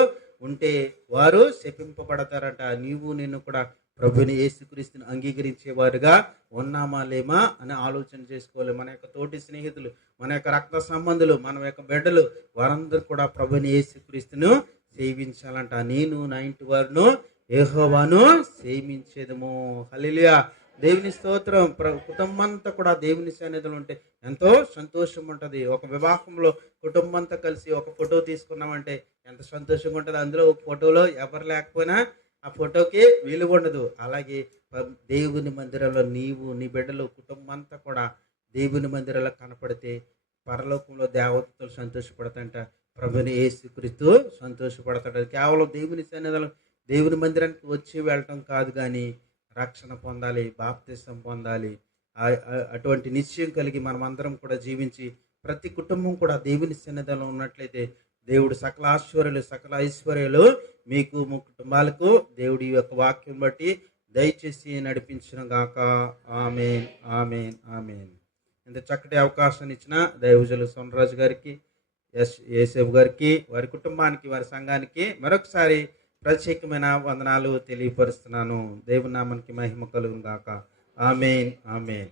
ఉంటే వారు శపింపబడతారంట. నీవు నేను కూడా ప్రభుని యేసుక్రీస్తుని అంగీకరించేవారుగా ఉన్నామా లేమా అని ఆలోచన చేసుకోవాలి. మన యొక్క తోటి స్నేహితులు, మన యొక్క రక్త సంబంధులు, మన యొక్క బిడ్డలు, వారందరూ కూడా ప్రభుని యేసుక్రీస్తును సేవించాలంట. నేను నా ఇంటి వారును యెహోవాను సేవించేదము. హల్లెలూయా. దేవుని స్తోత్రం. కుటుంబం అంతా కూడా దేవుని సన్నిధిలో ఉంటే ఎంతో సంతోషం ఉంటుంది. ఒక వివాహంలో కుటుంబం అంతా కలిసి ఒక ఫోటో తీసుకున్నామంటే ఎంత సంతోషంగా ఉంటుంది. అందులో ఒక ఫోటోలో ఎవరు లేకపోయినా ఆ ఫోటోకి విలువ ఉండదు. అలాగే దేవుని మందిరంలో నీవు, నీ బిడ్డలు, కుటుంబం అంతా కూడా దేవుని మందిరంలో కనపడితే పరలోకంలో దేవతలు సంతోషపడతాంట. ప్రభుని యేసుక్రీస్తు సంతోషపడతాడు. కేవలం దేవుని సన్నిధిలో, దేవుని మందిరానికి వచ్చి వెళ్ళటం కాదు, కానీ రక్షణ పొందాలి, బాప్తిసం పొందాలి. అటువంటి నిశ్చయం కలిగి మనమందరం కూడా జీవించి ప్రతి కుటుంబం కూడా దేవుని సన్నిధిలో ఉన్నట్లయితే దేవుడు సకల ఆశ్వర్యాలు, సకల ఐశ్వర్యాలు మీకు కుటుంబాలకు దేవుడి యొక్క వాక్యం బట్టి దయచేసి నడిపించిన గాక. ఆమేన్, ఆమేన్, ఆమేన్. ఇంత చక్కటి అవకాశాన్ని ఇచ్చిన దైవజనులు సోమరాజు గారికి, యేసేపు గారికి, వారి కుటుంబానికి, వారి సంఘానికి మరొకసారి ప్రత్యేకమైన వందనాలు తెలియపరుస్తున్నాను. దేవుని నామానికి మహిమ కలుగును గాక. ఆమేన్, ఆమేన్.